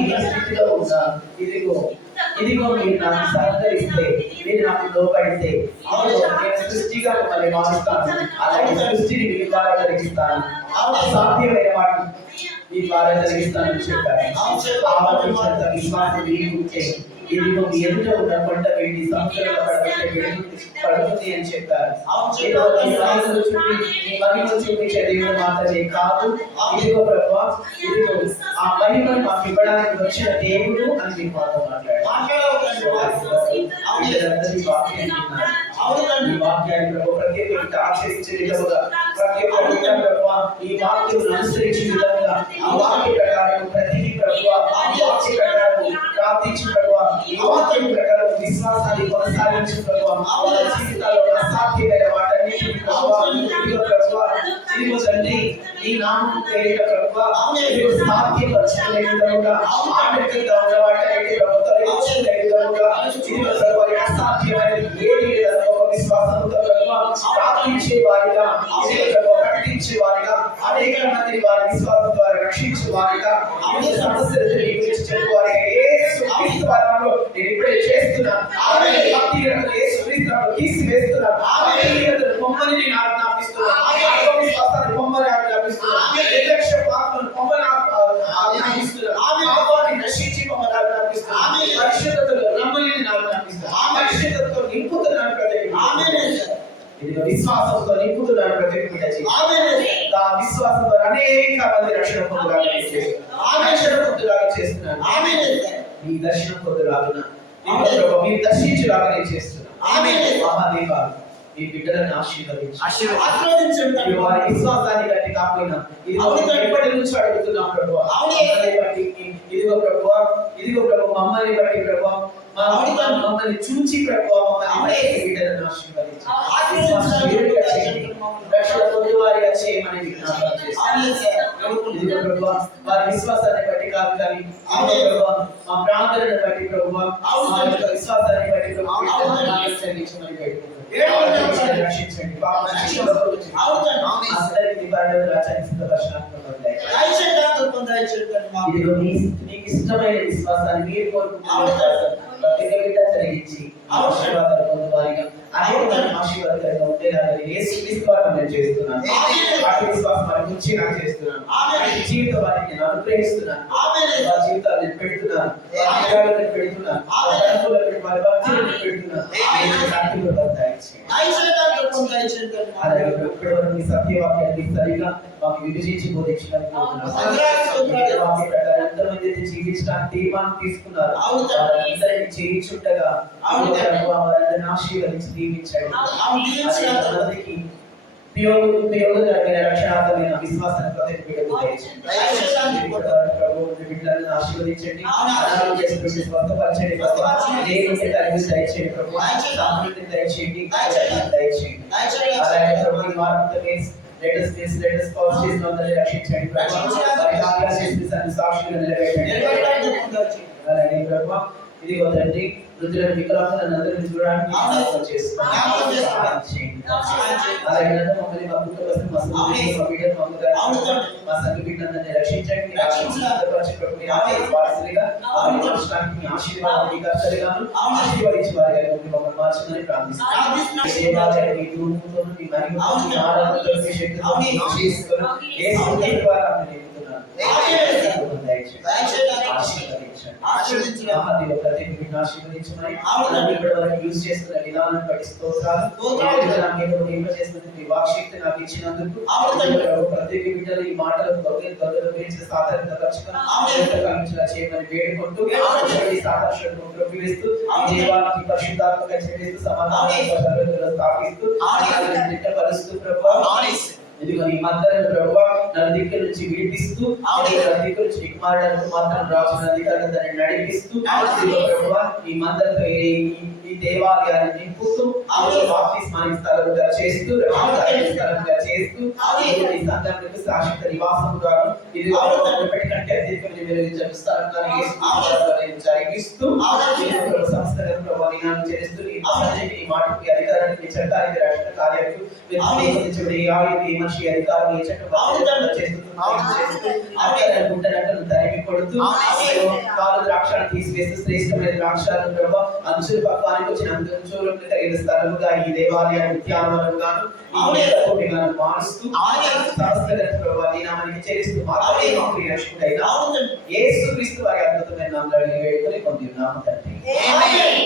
ఈ స్థితిలో ఉన్న ఇదిగో మీరు నాకు సహకరిస్తే మీరు నాకు లోపడితే నేను సృష్టిగా మిమ్మల్ని మారుస్తాను అలాగే సృష్టిని మీ ద్వారా కలిగిస్తాను అసాధ్యమైన వాటిని మీ ద్వారా కలిగిస్తానని చెప్పారు. ఆలోచించేంత విశ్వాసం మీకు ఉంటే ఇదిగో మీ ఎదుట ఉన్న కొండ వెండి సంవత్సరాల పడుతుంది అని చెప్పారు. ఏదో మీ మహిమను చూపించే దేవుడు మాత్రమే కాదు ఇదిగో ప్రభువా ఇదిగో ఆ మహిమను మాకు ఇవ్వడానికి వచ్చిన దేవుడు అని మీకు మాతో మాట్లాడారు. ఈ వాక్యాన్ని ప్రభు ప్రతి ఒక్కరికి ఆచరించే విధముగా ప్రతి ఒక్క ప్రభువా ఈ వాక్యం అనుసరించే విధముగా ఆ వాక్య ప్రకారం ప్రతి ప్రభువా ఆ వాక్య ప్రకారం ప్రార్థించు ప్రభువా ఈ వాక్యం ప్రకారం విశ్వాసాన్ని కొనసాగించు ప్రభువా వాళ్ళ జీవితాల్లో అసాధ్యమైన వాటన్నిటిని ప్రభువా ప్రభువా ఇదిగో తండ్రి ఈ నామం పేరిట ప్రభువా మీరు సాధ్యపరచలే విధముగా ఆటంకంగా ఉన్న వాటన్నిటి ప్రభుత్వం విధముగా ఇదిగో ప్రభువా అసాధ్యమైనది ఏది లేదని ఒక విశ్వాసంతో ప్రభువా ప్రార్థించే వారిగా ఇదిగో ప్రభువా ప్రకటించే వారిగా అనేక మందిని వారి విశ్వాసం ద్వారా రక్షించే వారిగా అన్ని సమస్యలు చెప్పే వారిగా యేసు క్రీస్తు నామములో నేను ఇప్పుడే చేస్తున్నాను. ఆమేన్. భక్తిహీనతను యేసు క్రీస్తు నామములో తీసివేస్తున్నాను. ఆమేన్. పొమ్మని నేను ఆజ్ఞాపిస్తున్నాను. ఆత్మవిశ్వాసాన్ని పొమ్మని ఆజ్ఞాపిస్తున్నాను. నిర్లక్ష్య పాపను పొమ్మని ఆజ్ఞాపిస్తున్నాను. పాపాన్ని నశించి పొమ్మని ఆజ్ఞాపిస్తున్నాను. పరిశుద్ధతలో రమ్మని నేను ఆజ్ఞాపిస్తున్నాను. పరిశుద్ధతతో నింపుతున్నాను ప్రతి ఇదిగో విశ్వాసంతో నింపుతున్నాను ప్రతి ఆ విశ్వాసం ద్వారా అనేక మంది రక్షణ పొందులాగా చేస్తున్నాను. మీ దర్శనం పొందులాగున మీరు దర్శించులాగా నేను చేస్తున్నాను. మహాదేవ మీ బిడ్డలను ఆశీర్వదించండి. వారి విశ్వాసాన్ని బట్టి కాకపోయినా ఎప్పటి నుంచి అడుగుతున్నాం ప్రభు బట్టి ఇదిగో ప్రభు మమ్మల్ని బట్టి ప్రభు మమ్మల్ని చూచి ప్రభు మమ్మల్ని బిడ్డలను ఆశీర్వదించండి. రక్షణ పొందువారిగా చేయమని విజ్ఞాపన చేస్తున్నాను. వారి విశ్వాసాన్ని బట్టి కాదు కానీ మా ప్రాంతాలను బట్టి ప్రభు మా యొక్క విశ్వాసాన్ని బట్టి రక్షించండి. నీకు ఇష్టమైన విశ్వాసాన్ని మీరు కోరుకుంటున్నారు జరిగించి ఆశీర్వాదాలు పొందువారిగా ఆశీర్వాదకరంగా ఉండేలాగా యేసు క్రీస్తు ద్వారా నేను చేస్తున్నాను. వాటి విశ్వాసం వారి గురించి నాకు చేస్తున్నాను. జీవితం వారికి నేను అనుగ్రహిస్తున్నాను. వారి జీవితాలు నేను పెడుతున్నాను. వారి పెడుతున్నాను. వారి భక్తులను పెడుతున్నాను. అలాగే ఇప్పటివరకు ఈ సత్యవాక్యాన్ని సరిగా మాకు విభజించి బోధించడానికి ఎంతమంది అయితే జీవించడానికి తీర్మానం తీసుకున్నారు అందరినీ చేయించుండగా వారందరినీ ఆశీర్వదించి దీవించండి. అందరికీ ఉపయోగకరమైన రక్షణార్థమైన విశ్వాసాన్ని ప్రతి బిడ్డకు దయచేయండి. ప్రభు బిడ్డలను ఆశీర్వదించండి. స్వస్థపరచండి. దేవుని కలిగి దయచేయండి. ప్రభు సమృద్ధిని దయచేయండి. అలాగే ప్రభు ఈ మార్పుతో రక్షించండి. సాక్షిగా నిలబెట్టండి. అలాగే ప్రభు ఇదిగో తండ్రి వృద్ధులను వికలాంగులను అందరినీ చూడడానికి అవును. జ్ఞాపకం చేసుకోండి. జ్ఞాపకం చేసుకోండి. సహాయం చేయండి. సహాయం చేయండి. అలాగే నన్ను మమ్మల్ని మా కుటుంబస్తులు, మా సోదరులు, మా బిడ్డలు, మా అమ్మగారు, అవును తండ్రి. మా సంఘ బిడ్డలందరినీ రక్షించండి. మీ రక్షించండి. ఆశీర్వాదపరచండి. మీ ఆశీర్వాద వారసులుగా అవును. ఆశీర్వదించడానికి మీ ఆశీర్వాదం మీ కర్తలుగాను అవును. ఆశీర్వదించి వారిగా మమ్మల్ని మార్చమని ప్రార్థిస్తున్నాను. ప్రార్థిస్తున్నాను. ఈ దేవాలయాన్ని మీ రూపంతోను, మీ మహిమతోను, అవును. మీ ఆరాధనతో, మీ శక్తితో, అవును. మీ ఆశీస్సుతోను, యేసు క్రీస్తు ద్వారా నేను నింపుతున్నాను. ఆశీర్వదించండి. దయచేయండి. దయచేయండి. ఆశీర్వదించండి. ఆశీర్వదించండి. మహాదేవ ప్రతి బిడ్డను ఆశీర్వదించమని అవును. నన్ను ఇప్పటి వరకు యూజ్ చేస్తున్న విధానం బట్టి స్తోత్రాలు. స్తోత్రాలు. ఈ విధంగా నాకు ఏదో నింపజేస్తున్న మీ వాక్శక్తి నాకు ఇచ్చినందుకు అవును తండ్రి. ప్రభు ప్రతి బిడ్డలు ఈ మాటలకు గురించి సాధారణత ఖచ్చితంగా అవును. చేయమని వేడుకుంటూ అవును. ఈ సాధారణ పిలుస్తూ ఈ అవును. దేవానికి పరిశుద్ధాత్మక చెల్లిస్తూ సమాధానం స్థాపిస్తూ అవును. దిట్టపరుస్తూ ప్రభు అవును. ఇదిగో నీ మందరం ప్రభు నన్ను దిక్కు నుంచి విడిపిస్తూ అవును. నన్ను దిక్కు నుంచి కుమారుడను మాత్రం రాజున అధికారం దాన్ని నడిపిస్తూ అవును. ఇదిగో ప్రభు ఈ మందరంతో ఈ దేవాలయాన్ని నింపుతూ అవును. బాప్తిస్మానికి స్థలంగా చేస్తూ రక్షణ స్థలంగా చేస్తూ అవును. ఇదిగో ఈ సంఘానికి శాశ్వత నివాసం గాను ఇది అవును. ఎప్పటికంటే అధికమైన వెలుగుచని స్థలంగా యేసు అవును. క్రీస్తు నేను జరిగిస్తూ అవును. ఇదిగో ప్రభు సంస్థలను ప్రభు విధానం చేస్తూ ఈ అవును. సంస్థకి ఈ మాటకి అధికారానికి మీ చట్టానికి రక్షణ కార్యాలకు వ్యతిరేకించబడి ఈ ఆయుధ ఈ మనిషి అధికారం ఈ చట్టం అవును. చేస్తూ అవును. చేస్తూ అక్కడ గుంటనక్కను తరిమి కొడుతూ అవును. కాలు ద్రాక్షాలను తీసివేస్తూ శ్రేష్టమైన ద్రాక్షాలను ప్రభు అంచుల పక్వానికి వచ్చిన అంచులను కలిగిన స్థలముగా ఈ దేవాలయాన్ని ఉద్యానవనంగాను అవును. మారుస్తూ అవును. సంస్థలను ప్రభు ఈ నామానికి చేస్తూ మాత్రమే అవును. మాకు రక్షకుడైన అవును. యేసు క్రీస్తు వారి అద్భుతమైన నామములో వేడుకొని పొంది ఉన్నాము తండ్రి. ఆమేన్.